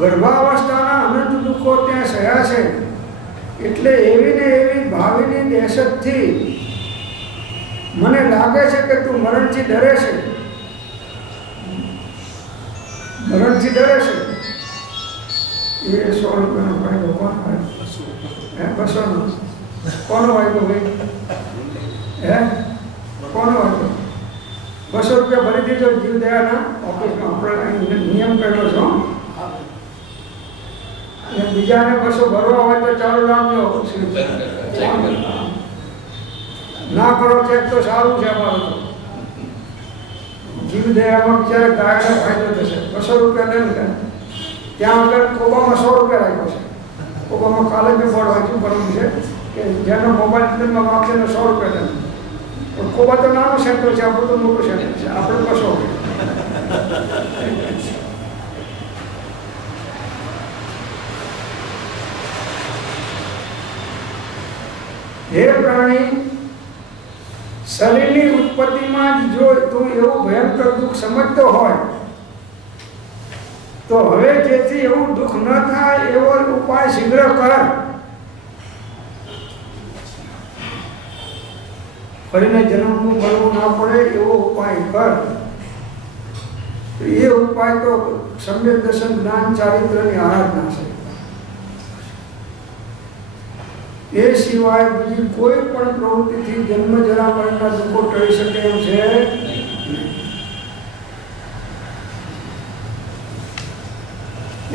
ગર્ભાવસ્થાના અનંત દુઃખો ત્યાં સહ્યા છે. એટલે એવી ને એવી ભાવિની દહેશતથી મને લાગે છે કે તું મરણથી ડરે છે. મરણથી ડરે છે. એ 100 રૂપિયાનો ફાયદો કોણ થાય? 200નો કોનો વાયદો ભાઈ? કોનો વાયદો? 200 રૂપિયા ભરી દીધો જીવદયાના ઓફિસમાં. આપણે નિયમ કર્યો છો. બીજાને 200 ભરવા હોય તો ચાલુ રાખજો. ના કરો ચેક તો સારું છે. અમારું તો જીવદયામાં બિચારે ગાયને ફાયદો થશે. 200 રૂપિયા નહીં ને ત્યાં આગળ કોબામાં 100 રૂપિયા રાખ્યો છે. કોબામાં કાલે બી બોર્ડ વાંચ્યું કરવું છે કે જેનો મોબાઈલ નંબરમાં વાગશે ને 100 રૂપિયા દે. પણ કોબા તો નાનું સેન્ટર છે, આપણું તો મોટું સેન્ટર છે. આપણે 200. હે પ્રાણી, શરીરની ઉત્પત્તિમાં જ જો તું એવું ભયંકર દુઃખ સમજતો હોય તો હવે જેથી એવું દુઃખ ન થાય એવો ઉપાય શીઘ્ર કર. ફરીને જન્મનું મળવું ના પડે એવો ઉપાય કર. એ ઉપાય તો સમ્યક દર્શન જ્ઞાન ચારિત્રની આરાધના છે. એ સિવાય બીજી કોઈ પણ પ્રવૃત્તિથી જન્મ જરા મરણના દુઃખો ટળી શકે એમ છે.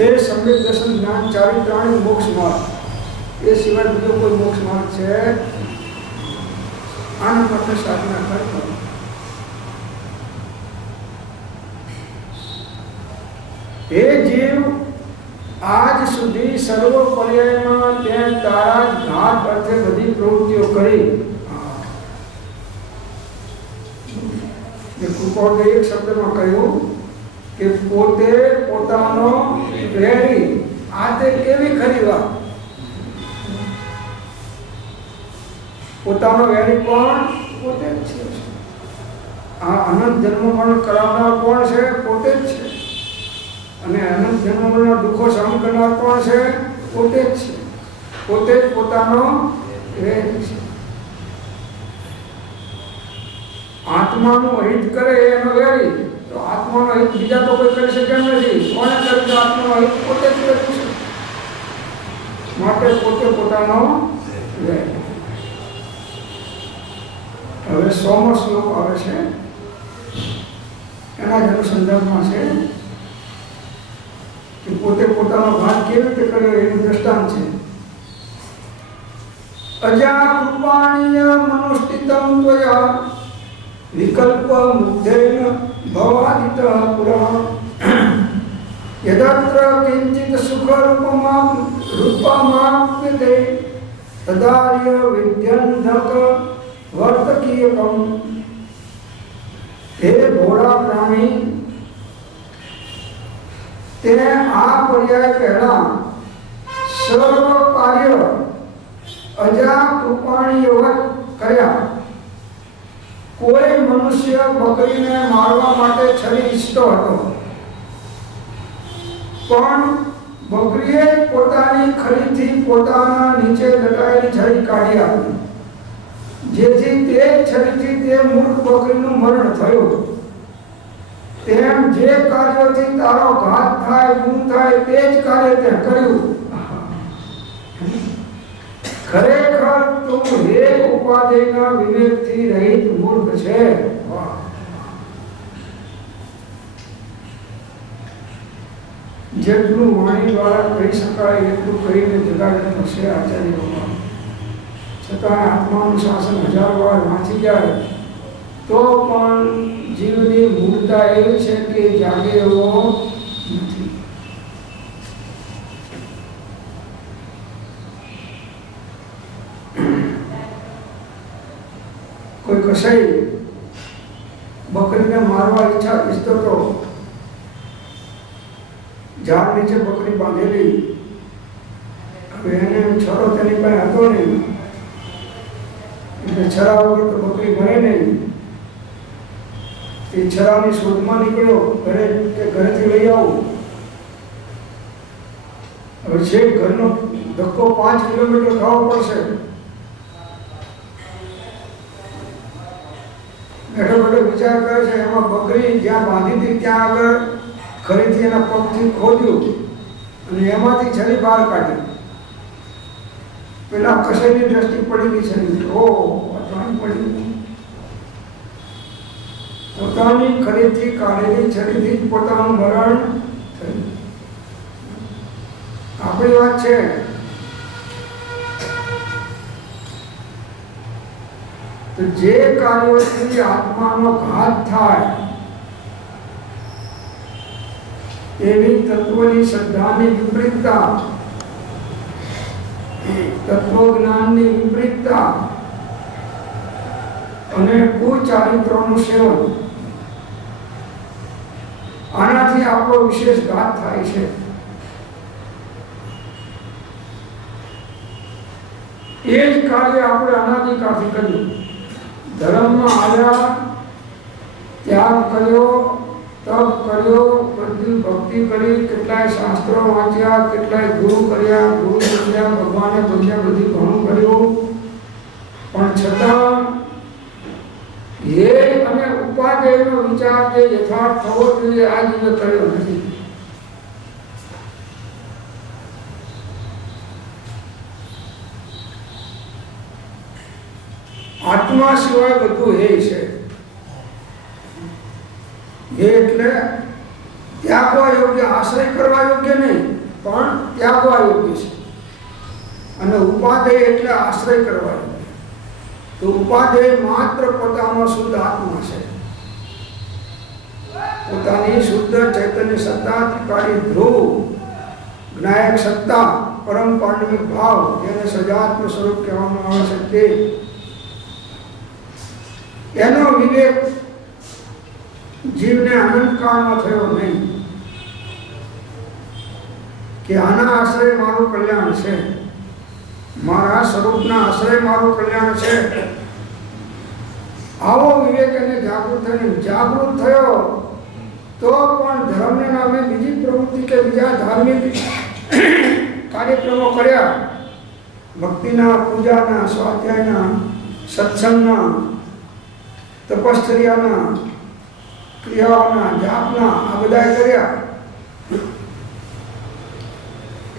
એ સમ્યક દર્શન જ્ઞાન ચારિત્રાણી મોક્ષ માર્ગ. એ સિવાય બીજો કોઈ મોક્ષ માર્ગ છે? આના માટે સાધના કરતો. હે જીવ, આજ સુધી સર્વ પર્યાયમાં તે તારા ઘાત અર્થે બધી પ્રવૃત્તિઓ કરી. કૃપાળે એક શબ્દમાં કહ્યું કે પોતે પોતાનો વેરી. આ તે કેવી ખરી વાત! પોતાનો વેરી કોણ? પોતે જ છે. આ અનંત જન્મ મરણ કરાવનાર કોણ છે? પોતે જ છે. અને અનંત જન્મના દુઃખો સહન કરનાર કોણ છે? પોતે જ છે. પોતે જ પોતાનો વેરી છે. આત્માનું હિત કરે એનો વેરી. તો આત્માનો હિત બીજા તો કોઈ કરી શકે નથી. કોણે કર્યું? તો આત્માનો હિત પોતે જ કર્યું છે. માટે પોતે પોતાનો વેરી. હવે 100મો શ્લોક આવે છે, એના જ અનુસંધાનમાં છે કે પોતે પોતાનો ભાન કેવી રીતે કર્યો એનું દ્રષ્ટાંત છે. અજા કૃપાણીય મનુષ્ઠિતમ ત્વયા વિકલ્પ મુગ્ધેન ભવાદિત પુરા યદત્ર કિંચિત સુખ રૂપમાપ્યતે તદાર્ય વિદ્યંધક વર્તકીયકમ. હે ભોળા પ્રાણી, તે આ પર્યાય પહેલા સર્વ કાર્ય અજા કૃપાણીઓ કર્યા. કોઈ મનુષ્ય બકરીને મારવા માટે છરી ઈચ્છતો હતો, પણ બકરીએ પોતાની ખરીથી પોતાના નીચે લટાયેલી છરી કાઢી આપી. જેથી તે છરીથી તે મૂર્ખ બકરીનું મરણ થયું, તેમ જે કાર્યોથી તારો ઘાત થાય, ગુણ થાય, તે જ કાર્ય તે કર્યું. ખરેખર તું એક ઉપાધિના વિવેકથી રહિત મૂર્ખ છે. જેટલું વાણી દ્વારા કહી શકાય એટલું કહીને જગાડેલું છે આચાર્ય ભગવાન. છતાં આત્માનું શાસન 1000 વાર વાંચી જાય તો પણ જીવની મૂળતા એવી છે કે જાગે એવો નથી. કોઈ કસાઈ બકરીને મારવા ઈચ્છતો તો ઝાડ નીચે બકરી બાંધેલી, હવે એને છરો તેની પાસે હતો નહીં એટલે છરા વગર તો બકરી મરે નહીં. એ છરાની શોધમાં નીકળ્યો, ઘરેથી લઈ આવું. હવે છે ઘરનો ધક્કો 5 કિલોમીટર ખાવો પડશે. બેઠો બેઠો વિચાર કરે છે, એમાં બકરી જ્યાં બાંધી હતી ત્યાં આગળ ખરીથી એના પગથી ખોદ્યું અને એમાંથી છરી બહાર કાઢી. પેલા કસાઈની દ્રષ્ટિ પડી છરી, ઓ અટાણી પડી. પોતાની ખરીથી કાઢેલી છરીથી જ પોતાનું મરણ થયું. આપણી વાત છે. તો જે કાર્યોથી આત્માનો ઘાત થાય એવી તત્વની શ્રદ્ધાની વિપરીતતા, તત્વજ્ઞાનની વિપરીતતા અને કુચારિત્રનું સેવન, આનાથી આપણો વિશેષ ઘાત થાય છે. એ જ કાર્ય આપણે અનાદિકાળથી કર્યું. ધર્મમાં આવ્યા, ત્યાગ કર્યો, તપ કર્યો, બધી ભક્તિ કરી, કેટલાય શાસ્ત્રો વાંચ્યા, કેટલાય ગુરુ કર્યા, ગુરુ બન્યા, ભગવાને બન્યા, બધી ઘણું કર્યું, પણ છતાં એ અને ઉપાદેયનો વિચાર જે યથાર્થ થવો જોઈએ આ જીવે કર્યો નથી. આત્મા સિવાય બધું હે છે. હે એટલે ત્યાગવા યોગ્ય, આશ્રય કરવા યોગ્ય નહીં, પણ ત્યાગવા યોગ્ય છે. અને ઉપાદેય એટલે આશ્રય કરવા યોગ્ય. તો ઉપાદેય માત્ર પોતાનો શુદ્ધ આત્મા છે. પોતાની શુદ્ધ ચૈતન્ય સત્તા, ત્રિકાળી ધ્રુવ, જ્ઞાયક સત્તા, પરમ પાંડવિક ભાવ, જેને સજાત્મ સ્વરૂપ કહેવામાં આવે છે, તે એનો વિવેક જીવને અનંતકાળમાં થયો નહીં કે આના આશ્રય મારું કલ્યાણ છે, મારા સ્વરૂપના આશ્રય મારું કલ્યાણ છે. આવો વિવેક એને જાગૃત થયો તો પણ ધર્મને નામે બીજી પ્રવૃત્તિ કે બીજા ધાર્મિક કાર્યક્રમો કર્યા, ભક્તિના, પૂજાના, સ્વાધ્યાયના, સત્સંગના, તપશ્ચર્યાના, ક્રિયાઓના, જાપના, આ બધા કર્યા.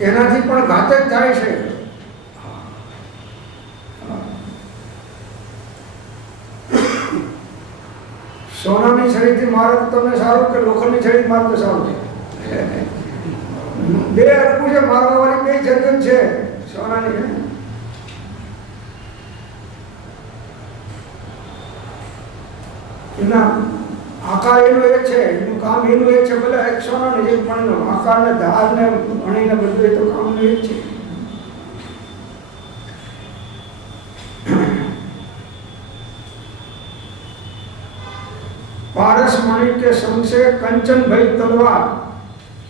એનાથી પણ ઘાત જ થાય છે. સોનાની છરીથી મારો તો તમને સારું કે લોખંડની છરી મારો તો સારું છે. બે અડકું છે મારવા વાળી, બે છરીઓ છે સોનાની. એના આકાર એનો એક છે, એનું કામ એનું એક છે. ભલે એક સોનાની એક પણ આકાર ને ધાર ને અણીને બધું એ તો કામનું એક છે. पारस मणि के संग से कंचन भई तलवार,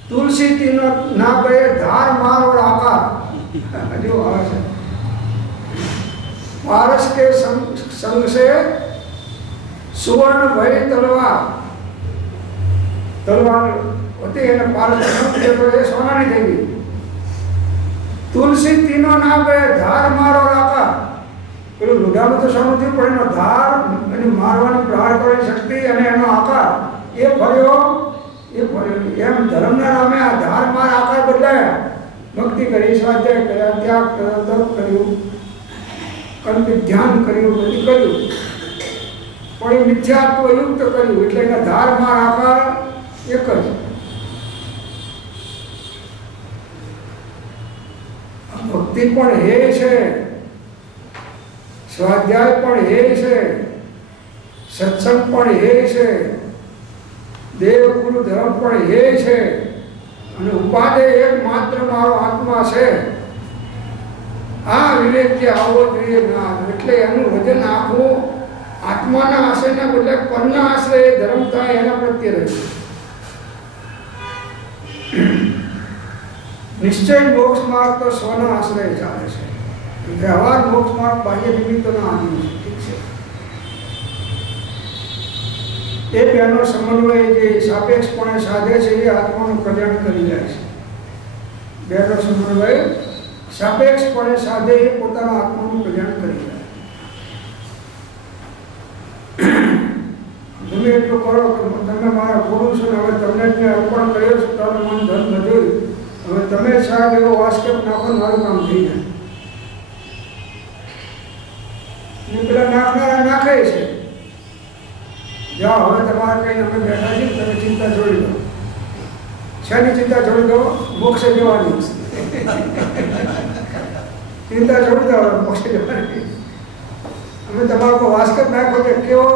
तुलसी तीनों ना गए धार मार और आकार. जो पारस के संग से सुवर्ण भई तलवार, तलवार होती है ना, पारस तो ये सोना नहीं देगी. तुलसी तीनों ना गए धार मार और आकार, પેલું લોઢાનું તો શાનું થયું, પણ એનો ધાર, એની મારવાની પ્રહાર કરવાની શક્તિ અને એનો આકાર એ ફર્યો. એમ ધર્મના નામે આ ધાર માર આકાર બદલાયા. ભક્તિ કરી, સ્વાધ્યાય કર્યા, ત્યાગ કર્યો, તપ કર્યું, કર્મ ધ્યાન કર્યું, બધું કર્યું, પણ એ મિથ્યાત્વ યુક્ત કર્યું, એટલે એના ધાર માર આકાર એક જ. ભક્તિ પણ હે છે, સ્વાધ્યાય પણ હે છે, સત્સંગ પણ હે છે, દેવ ગુરુ ધર્મ પણ હે છે, અને ઉપાધે એક માત્ર મારો આત્મા છે. આ વિવેક જે આવવો જોઈએ ના, એટલે એનું વજન આખું આત્માના આશ્રયના બદલે પરના આશ્રય ધર્મ થાય એના પ્રત્યે રહ્યું. નિશ્ચય મોક્ષ માર્ગ તો સ્વના આશ્રય ચાલે છે. વ્યવહાર મોક્ષ માર્ગ બાહ્ય નિમિત્તોના આધીન છે. ઠીક છે, એ બેનો સમન્વય જે સાપેક્ષપણે સાધે છે એ આત્માનું કલ્યાણ કરી જાય છે. બેનો સમન્વય સાપેક્ષપણે સાધે એ પોતાના આત્માનું કલ્યાણ કરી જાય. તમે એટલું કરો કે તમે મારા ગુરુ છો ને હવે તમને જ મેં અર્પણ કર્યો છે, તમે મન ધન બધું, હવે તમે સાહેબ એવો વાસ્કેપ નાખો, મારું કામ થઈ જાય. ને પેલા નાખનારા નાખે છે, જાઓ હવે તમારે કઈ અમે બેઠા છીએ, તમે ચિંતા છોડી દો. શાની ચિંતા છોડી દો? મોક્ષે જવાની ચિંતા છોડી દો, મોક્ષે જવાની. અમે તમારો કોઈ વાસ્કેપ નાખો કે કેવો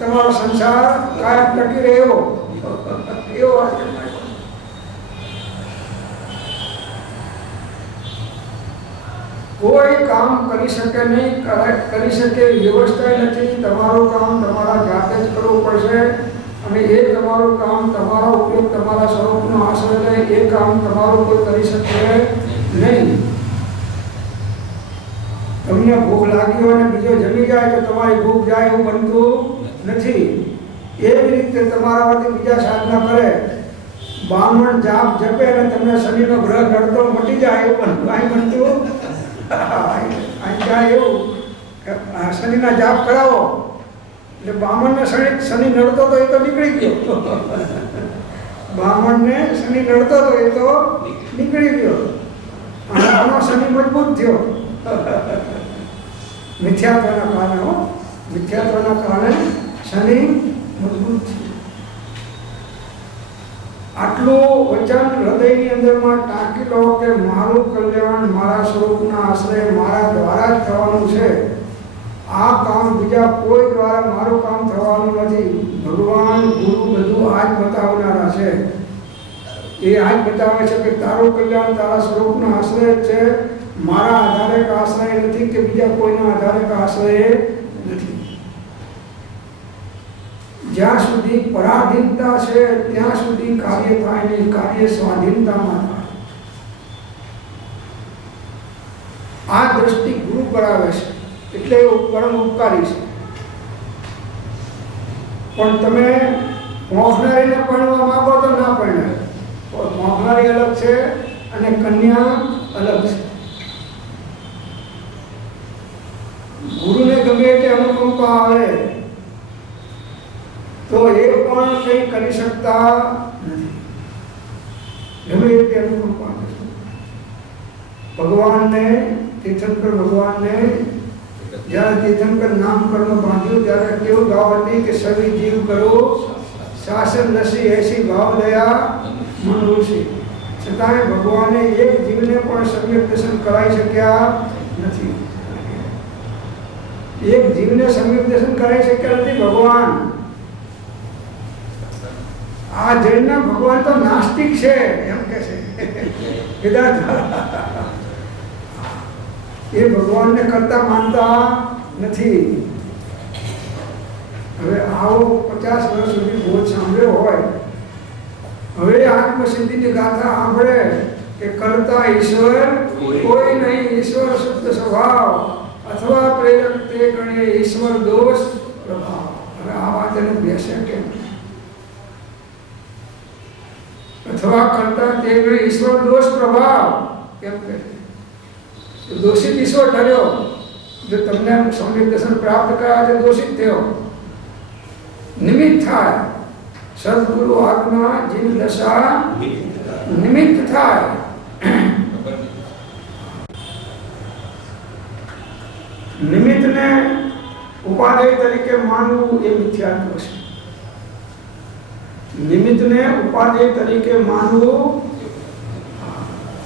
તમારો સંસાર કાયમ ટકી રહે એવો વાસ્કેપ નાખો. કોઈ કામ કરી શકે નહીં, કરી શકે વ્યવસ્થા નથી. તમારું કામ તમારા જાતે જ કરવું પડશે, અને એ તમારું કામ, તમારો ઉપયોગ તમારા સ્વરૂપનો આશ્રય લે, એ કામ તમારું કોઈ કરી શકે નહીં. તમને ભૂખ લાગી હોય અને બીજો જમી જાય તો તમારી ભૂખ જાય એવું બનતું નથી. એવી રીતે તમારામાંથી બીજા સાધના કરે, બ્રાહ્મણ જાપ જપે અને તમને શનિનો ગ્રહ નડતો મટી જાય એવું બનતું એવું કે શનિના જાપ કરાવો એટલે બ્રાહ્મણને શનિ નડતો તો એ તો નીકળી ગયો. બ્રાહ્મણને શનિ નડતો તો એ તો નીકળી ગયો, અને આનો શનિ મજબૂત થયો. મિથ્યાત્વના કારણે મિથ્યાત્વના કારણે શનિ મજબૂત થયો. આટલું વચન હૃદયની અંદરમાં ટાંકી લો કે મારું કલ્યાણ મારા સ્વરૂપના આશ્રય મારા દ્વારા જ થવાનું છે. આ કામ બીજા કોઈ દ્વારા મારું કામ થવાનું નથી. ભગવાન ગુરુ બધું આ જ બતાવનારા છે. એ આ જ બતાવે છે કે તારું કલ્યાણ તારા સ્વરૂપના આશ્રય છે, મારા આધારે આશ્રય નથી, કે બીજા કોઈના આધારે આશ્રય નથી. જ્યાં સુધી પરાધીનતા છે ત્યાં સુધી કાર્ય થાય નહીં, કાર્ય સ્વાધીનતામાં થાય. આ દ્રષ્ટિ ગુરુ કરાવે છે, એટલે એ ઉપકરણ ઉપકારી છે. પણ તમે મોખનારીને પરણવા માંગો તો ના પરણાય. મોખનારી અલગ છે અને કન્યા અલગ છે. ગુરુને ગમે તે અનુકંપા આવે તો એ પણ કંઈ કરી શકતા નથી. ગમે તે અનુકંપા ભગવાનને, તીર્થંકર ભગવાનને જ્યારે તીર્થંકર નામકરણ બાંધ્યું ત્યારે કેવું ભાવ હતી કે સવી જીવ કરો શાસન નસી એસી ભાવ દયા મન ઋષિ. છતાંય ભગવાને એક જીવને પણ સમ્યક દર્શન કરાવી શક્યા નથી. એક જીવને સમ્યક દર્શન કરાવી શક્યા નથી ભગવાન. આ જૈનના ભગવાન તો નાસ્તિક છે એમ કે છે વેદાંત. એ ભગવાનને કરતા માનતા નથી. હવે આવો 50 વર્ષ સુધી બોધ સાંભળ્યો હોય, હવે આત્મસિદ્ધિની ગાથા સાંભળે કે કરતા ઈશ્વર કોઈ નહીં, ઈશ્વર શુદ્ધ સ્વભાવ અથવા પ્રેરક તે ગણે ઈશ્વર દોષ પ્રભાવ. હવે આ વાત એને બેસે કેમ? અથવા કરતા તે ગણે ઈશ્વર દોષ પ્રભાવ કેમ કહે? દોષિત ઈશ્વર ઠર્યો, जो तमने सम्यक दर्शन प्राप्त करा तो दोषित थयो। निमित्त थाय सद्गुरु आत्मा जिन दशा निमित्त थाय। निमित्त ने उपादेय तरीके मानવું એ મિથ્યાત્વ છે। નિમિત્ત ને ઉપાદેય તરીકે માનવું,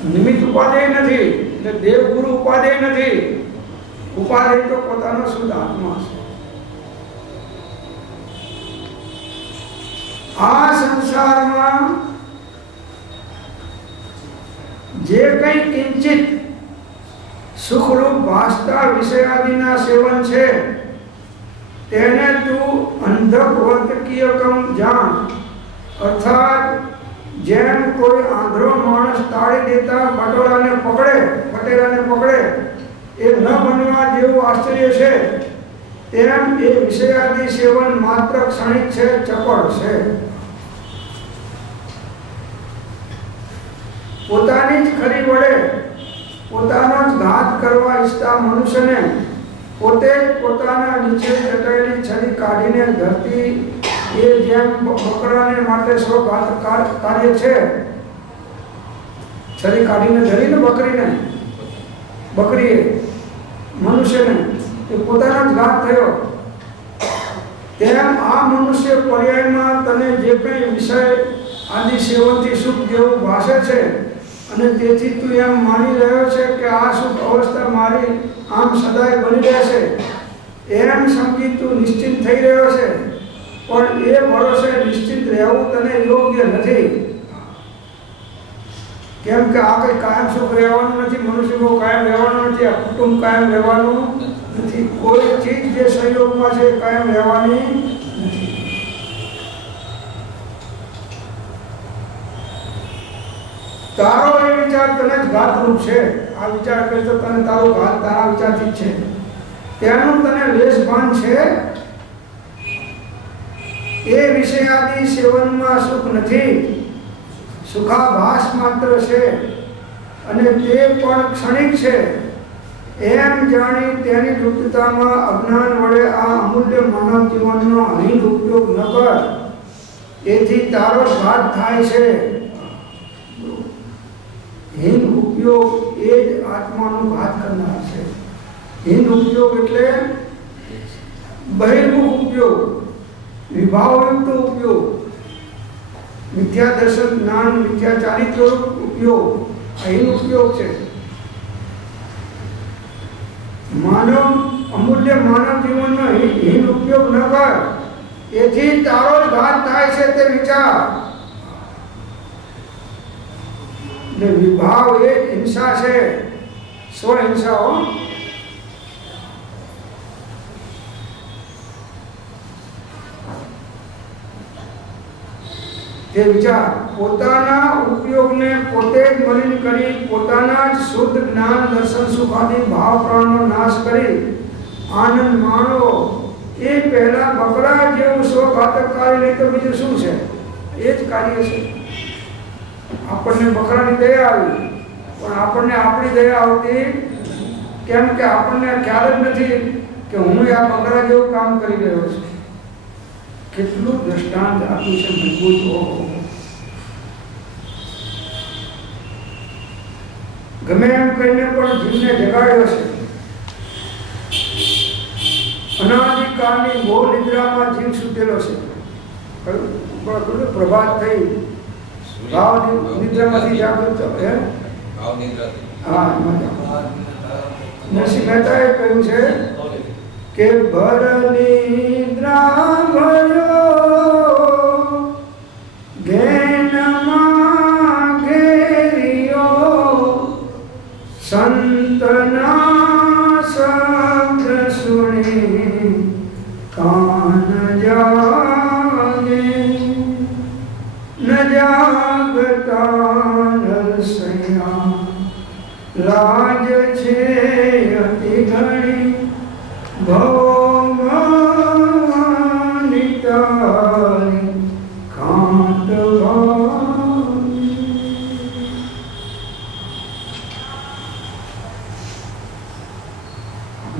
નિમિત્ત ઉપાદેય નથી એટલે દેવગુરુ ઉપાદેય નથી। ઉપાદેય તો પોતાનો શુદ્ધ આત્મા છે। આ સંસારમાં જે કંઈ કિંચિત સુખરૂપ ભાસતા વિષયાદિના સેવન છે તેને તું અંધપ્રવર્તકીયકમ જાણ। અર્થાત જેમ કોઈ આંધળો માણસ તાળી દેતા બટોરાને પકડે એ ન બનવા જેવું આશ્ચર્ય છે, તેમ એ વિષયાદિ સેવન માત્ર ક્ષણિક છે, ચપળ છે। પોતાની જ ખરી વડે પોતાનો જ ઘાત કરવા ઈચ્છતા મનુષ્યને પોતે જ પોતાના નીચે દટાયેલી છરી કાઢીને ધરતી એ જેમ બકરાને માટે સ્વઘાત કાર્ય છે। છરી કાઢીને ધરીને બકરીએ મનુષ્યને એ પોતાનો જ ઘાત થયો, તેમ આ મનુષ્ય પર્યાયમાં તને જે કંઈ વિષય આદિ સેવનથી સુખ જેવું ભાષે છે અને તેથી તું એમ માની રહ્યો છે કે આ સુખ અવસ્થા મારી આમ સદાય બની રહેશે, એમ સમજી તું નિશ્ચિત થઈ રહ્યો છે। પણ એ ભરોસે નિશ્ચિત રહેવું તને યોગ્ય નથી। કેમ કે આ કંઈ કાયમ સુખ રહેવાનું નથી, મનુષ્ય કાયમ રહેવાનું નથી, આ કુટુંબ કાયમ રહેવાનું નથી, કોઈ ચીજ જે સંયોગમાં છે એ કાયમ રહેવાની નથી। તારો એ વિચાર તને જ ઘાતરૂપ છે। આ વિચાર કરે તો તને તારો ઘાત તારા વિચારથી જ છે, તેનું તને લેશ ભાન છે। એ વિષયાદિ સેવનમાં સુખ નથી, સુખાભાસ માત્ર છે અને તે પણ ક્ષણિક છે। એમ જાણી તેની લુપ્તતામાં અજ્ઞાન વડે આ અમૂલ્ય માનવ જીવનનો અહીન ઉપયોગ ન કર, એથી તારો ઘાત થાય છે। हीन उपयोग એ જ આત્માનો ઘાત કરનાર છે। हीन उपयोग એટલે બહિર્મુખ ઉપયોગ, વિભાવયુક્ત ઉપયોગ, મિથ્યા દર્શન જ્ઞાન મિથ્યા ચારિત્ર ઉપયોગ, हीन उपयोग છે। માનવ અમૂલ્ય માનવ જીવનનો हीन ઉપયોગ ન કર, એથી તારો જ ઘાત થાય છે તે વિચાર। विभाव एक हिंसा है, स्वहिंसा हो। તે વિચાર પોતાના ઉપયોગને પોતે જ મલિન કરી પોતાના જ શુદ્ધ જ્ઞાન દર્શન સુખ આદિ ભાવ પ્રાણનો નાશ કરી આનંદ માણો। એ પહેલા બકરા જેવું સ્વઘાતક કાર્ય નહીં તો બીજું શું છે? એ જ કાર્ય છે। આપણને બકરાની દયા આવી, પણ આપણને આપણી દયા આવતી કેમ કે આપણને ખ્યાલ જ નથી કે હું આ બકરા જેવું કામ કરી રહ્યો છું। કેટલું દ્રષ્ટાંત આપ્યું છે મજબૂત। ગમે એમ કહીને પણ જીવને જગાડ્યો છે। અનાદિકાળની મોહ નિદ્રામાં જીવ સૂતેલો છે। પ્રભાત થઈ ભાવ નિદ્રામાંથી જાગૃત હે હા નરસિંહ મહેતાએ કહ્યું છે કે ભર નિદ્રા ભયો ઘેનમાં ઘેરિયો સંતના શબ્દ સુણી કાન જાગે ન જાગતા નરસૈયા લાજ છે અતિ ઘણી ભવાની તારી કાંત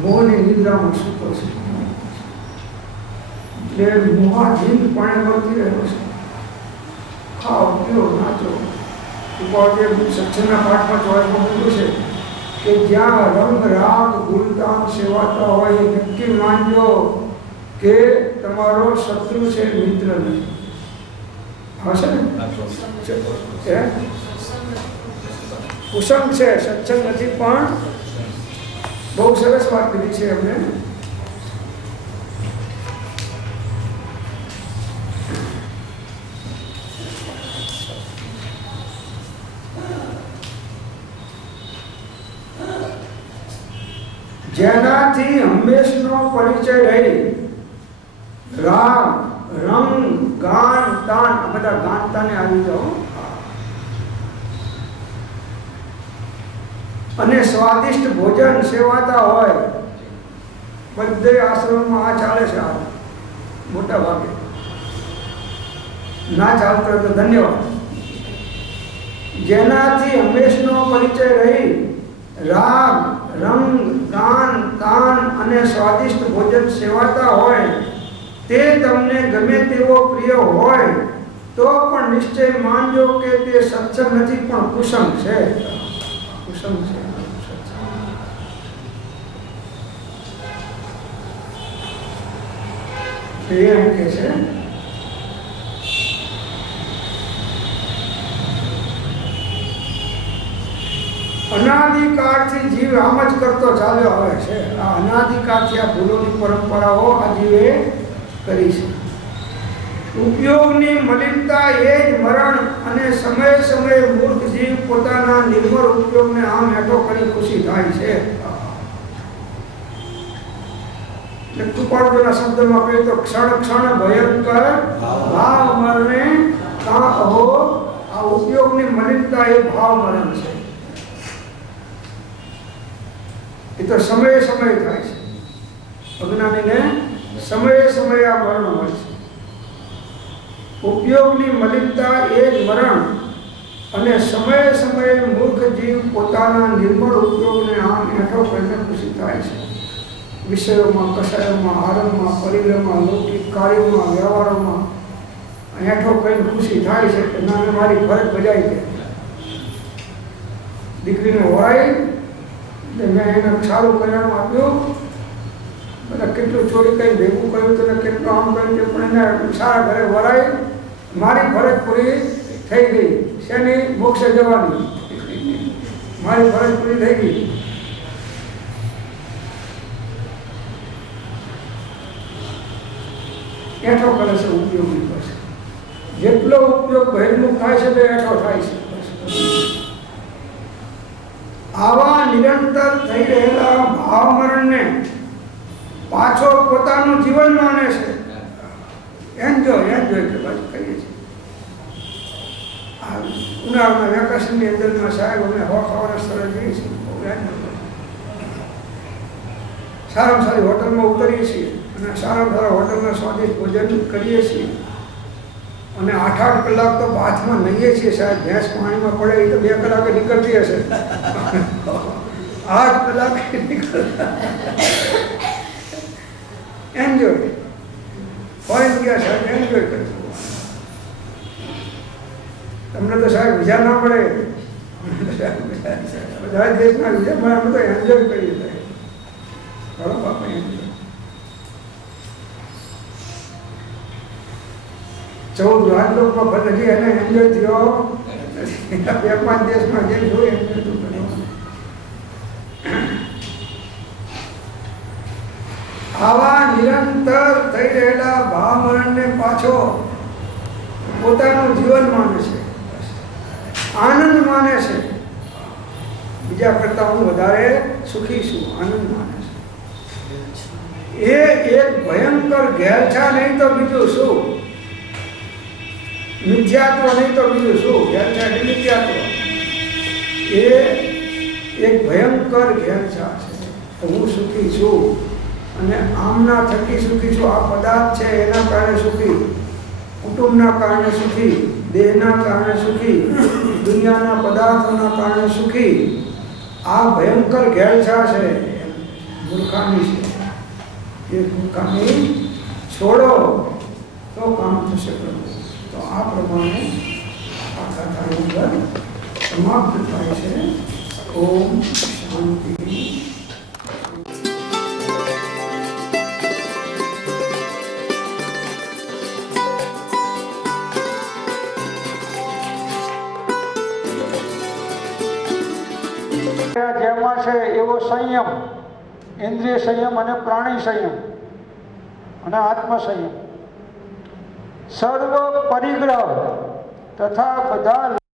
મોની નિદ્રામાં સૂતો છે. એટલે મોહાધીન પાણી વર્તી રહ્યો છે. ખાઓ પીઓ નાચો. ઉપર જે સત્સંગના પાઠમાં ચોઈસમાં મૂક્યું છે કે જ્યાં રંગ રાગ ગુલતાન સેવાતા હોય એ નક્કી માનજો કે તમારો શત્રુ છે, મિત્ર નથી. હશે ને કુસંગ છે, સત્સંગ નથી. પણ બહુ સરસ વાત કીધી છે એમને. જેનાથી હંમેશનો પરિચય રહી રામ રંગ ગાન તાન, આ બધા ગાન તાને આવી જાઓ, અને સ્વાદિષ્ટ ભોજન સેવાતા હોય. બધે આશ્રમમાં આ ચાલે છે. આ મોટા ભાગે ના ચાલતો હોય તો ધન્યવાદ. જેનાથી હંમેશનો પરિચય રહી રાગ રંગ ગાન તાન અને સ્વાદિષ્ટ ભોજન સેવાતા હોય, તે તમને ગમે તેવો પ્રિય હોય તો પણ નિશ્ચય માનજો કે તે સત્સંગ નથી પણ કુસંગ છે. કુસંગ છે. એમ કે છે અનાદિકાળથી જીવ આમ જ કરતો ચાલ્યો આવે છે. આ અનાદિકાળથી આ ભૂલોની પરંપરાઓ આ જીવે કરી છે. ઉપયોગની મલિનતા એ જ મરણ, અને સમયે સમયે મૂર્ખ જીવ પોતાના નિર્મળ ઉપયોગને આમ હેઠો કરી ખુશી થાય છે. કૃપાળુના શબ્દમાં કહે તો ક્ષણ ક્ષણ ભયંકર ભાવ મરણે કાં અહો. આ ઉપયોગની મલિનતા એ ભાવ મરણ છે. એ તો સમયે સમયે થાય છે. અજ્ઞાનીને સમયે સમયે આ મરણ હોય છે. ઉપયોગની મલિનતા એ જ મરણ, અને સમયે સમયે મૂર્ખ જીવ પોતાના નિર્મળ ઉપયોગને આમ હેઠો કરીને ખુશી થાય છે. વિષયોમાં, કષાયોમાં, આરંભમાં, પરિગ્રહમાં, લૌકિક કાર્યોમાં, વ્યવહારોમાં હેઠો કરીને ખુશી થાય છે કે ના મારી ફરજ બજાવી છે. દીકરીને હોય મેં એને સારું કરિયાણું આપ્યું, બધા કેટલું ચોરી કરી ભેગું કર્યું તો કેટલું આમ કર્યું, પણ એને સારા ઘરે વરાય. મારી ફરજ પૂરી થઈ ગઈ. શેની? મોક્ષે જવાની. મારી ફરજ પૂરી થઈ ગઈ. એઠો કરે છે ઉપયોગની પાસે. જેટલો ઉપયોગ બહિર્મુખ થાય છે તે એઠો થાય છે. આવા નિરંતર થઈ રહેલા ભાવ મરણને પાછો પોતાનું જીવન માને છે. એન્જોય કે બાજુ કહીએ છીએ. ઉનાળાના વેકેશનની અંદરમાં સાહેબ અમે હવા ખાવાના સ્થળે જઈએ છીએ. સારામાં સારી હોટલમાં ઉતરીએ છીએ અને સારા સારા હોટલમાં સ્વાદિષ્ટ ભોજન કરીએ છીએ. અને 8-8 કલાક તો બાથમાં નહીએ છીએ સાહેબ. ભેંસ પાણીમાં પડે એ તો 2 કલાકે નીકળતી હશે. 8 કલાકે નીકળતા. એન્જોય ફોરેન ગયા સાહેબ, એન્જોય કરજો. તમને તો સાહેબ વિઝા ના પડે. બધા દેશના વિઝા મળે. અમે તો એન્જોય કરીએ સાહેબ. બરો બાપા એન્જોય. 14 રાજલોકમાં ભલે હજી એને એન્જોય થયો. 2-5 દેશમાં જે જોઈએ એન્જોય તો કરવાનું. આવા નિરંતર થઈ રહેલા ભાવ મરણને પાછો પોતાનું જીવન માને છે, આનંદ માને છે. બીજા કરતા હું વધારે સુખી છું, આનંદ માને છે. એ એક ભયંકર ઘેરછા નહીં તો બીજું શું? મિથ્યાત્વ નહીં તો બીજું શું? ઘેરછા એટલે મિથ્યાત્વ. એ એક ભયંકર ઘેરછા છે. હું સુખી છું અને આમના થકી સુખી છું. આ પદાર્થ છે એના કારણે સુખી, કુટુંબના કારણે સુખી, દેહના કારણે સુખી, દુનિયાના પદાર્થોના કારણે સુખી. આ ભયંકર ઘેરછા છે, મૂર્ખાની છે. એ ભૂકાની છોડો તો કામ થશે પ્રભુ. તો આ પ્રમાણે આ કથાની અંદર સમાપ્ત થાય છે. ઓમ શાંતિ. જેમાં છે એવો સંયમ, ઇન્દ્રિય સંયમ અને પ્રાણી સંયમ અને આત્મ સંયમ, સર્વ પરિગ્રહ તથા બધા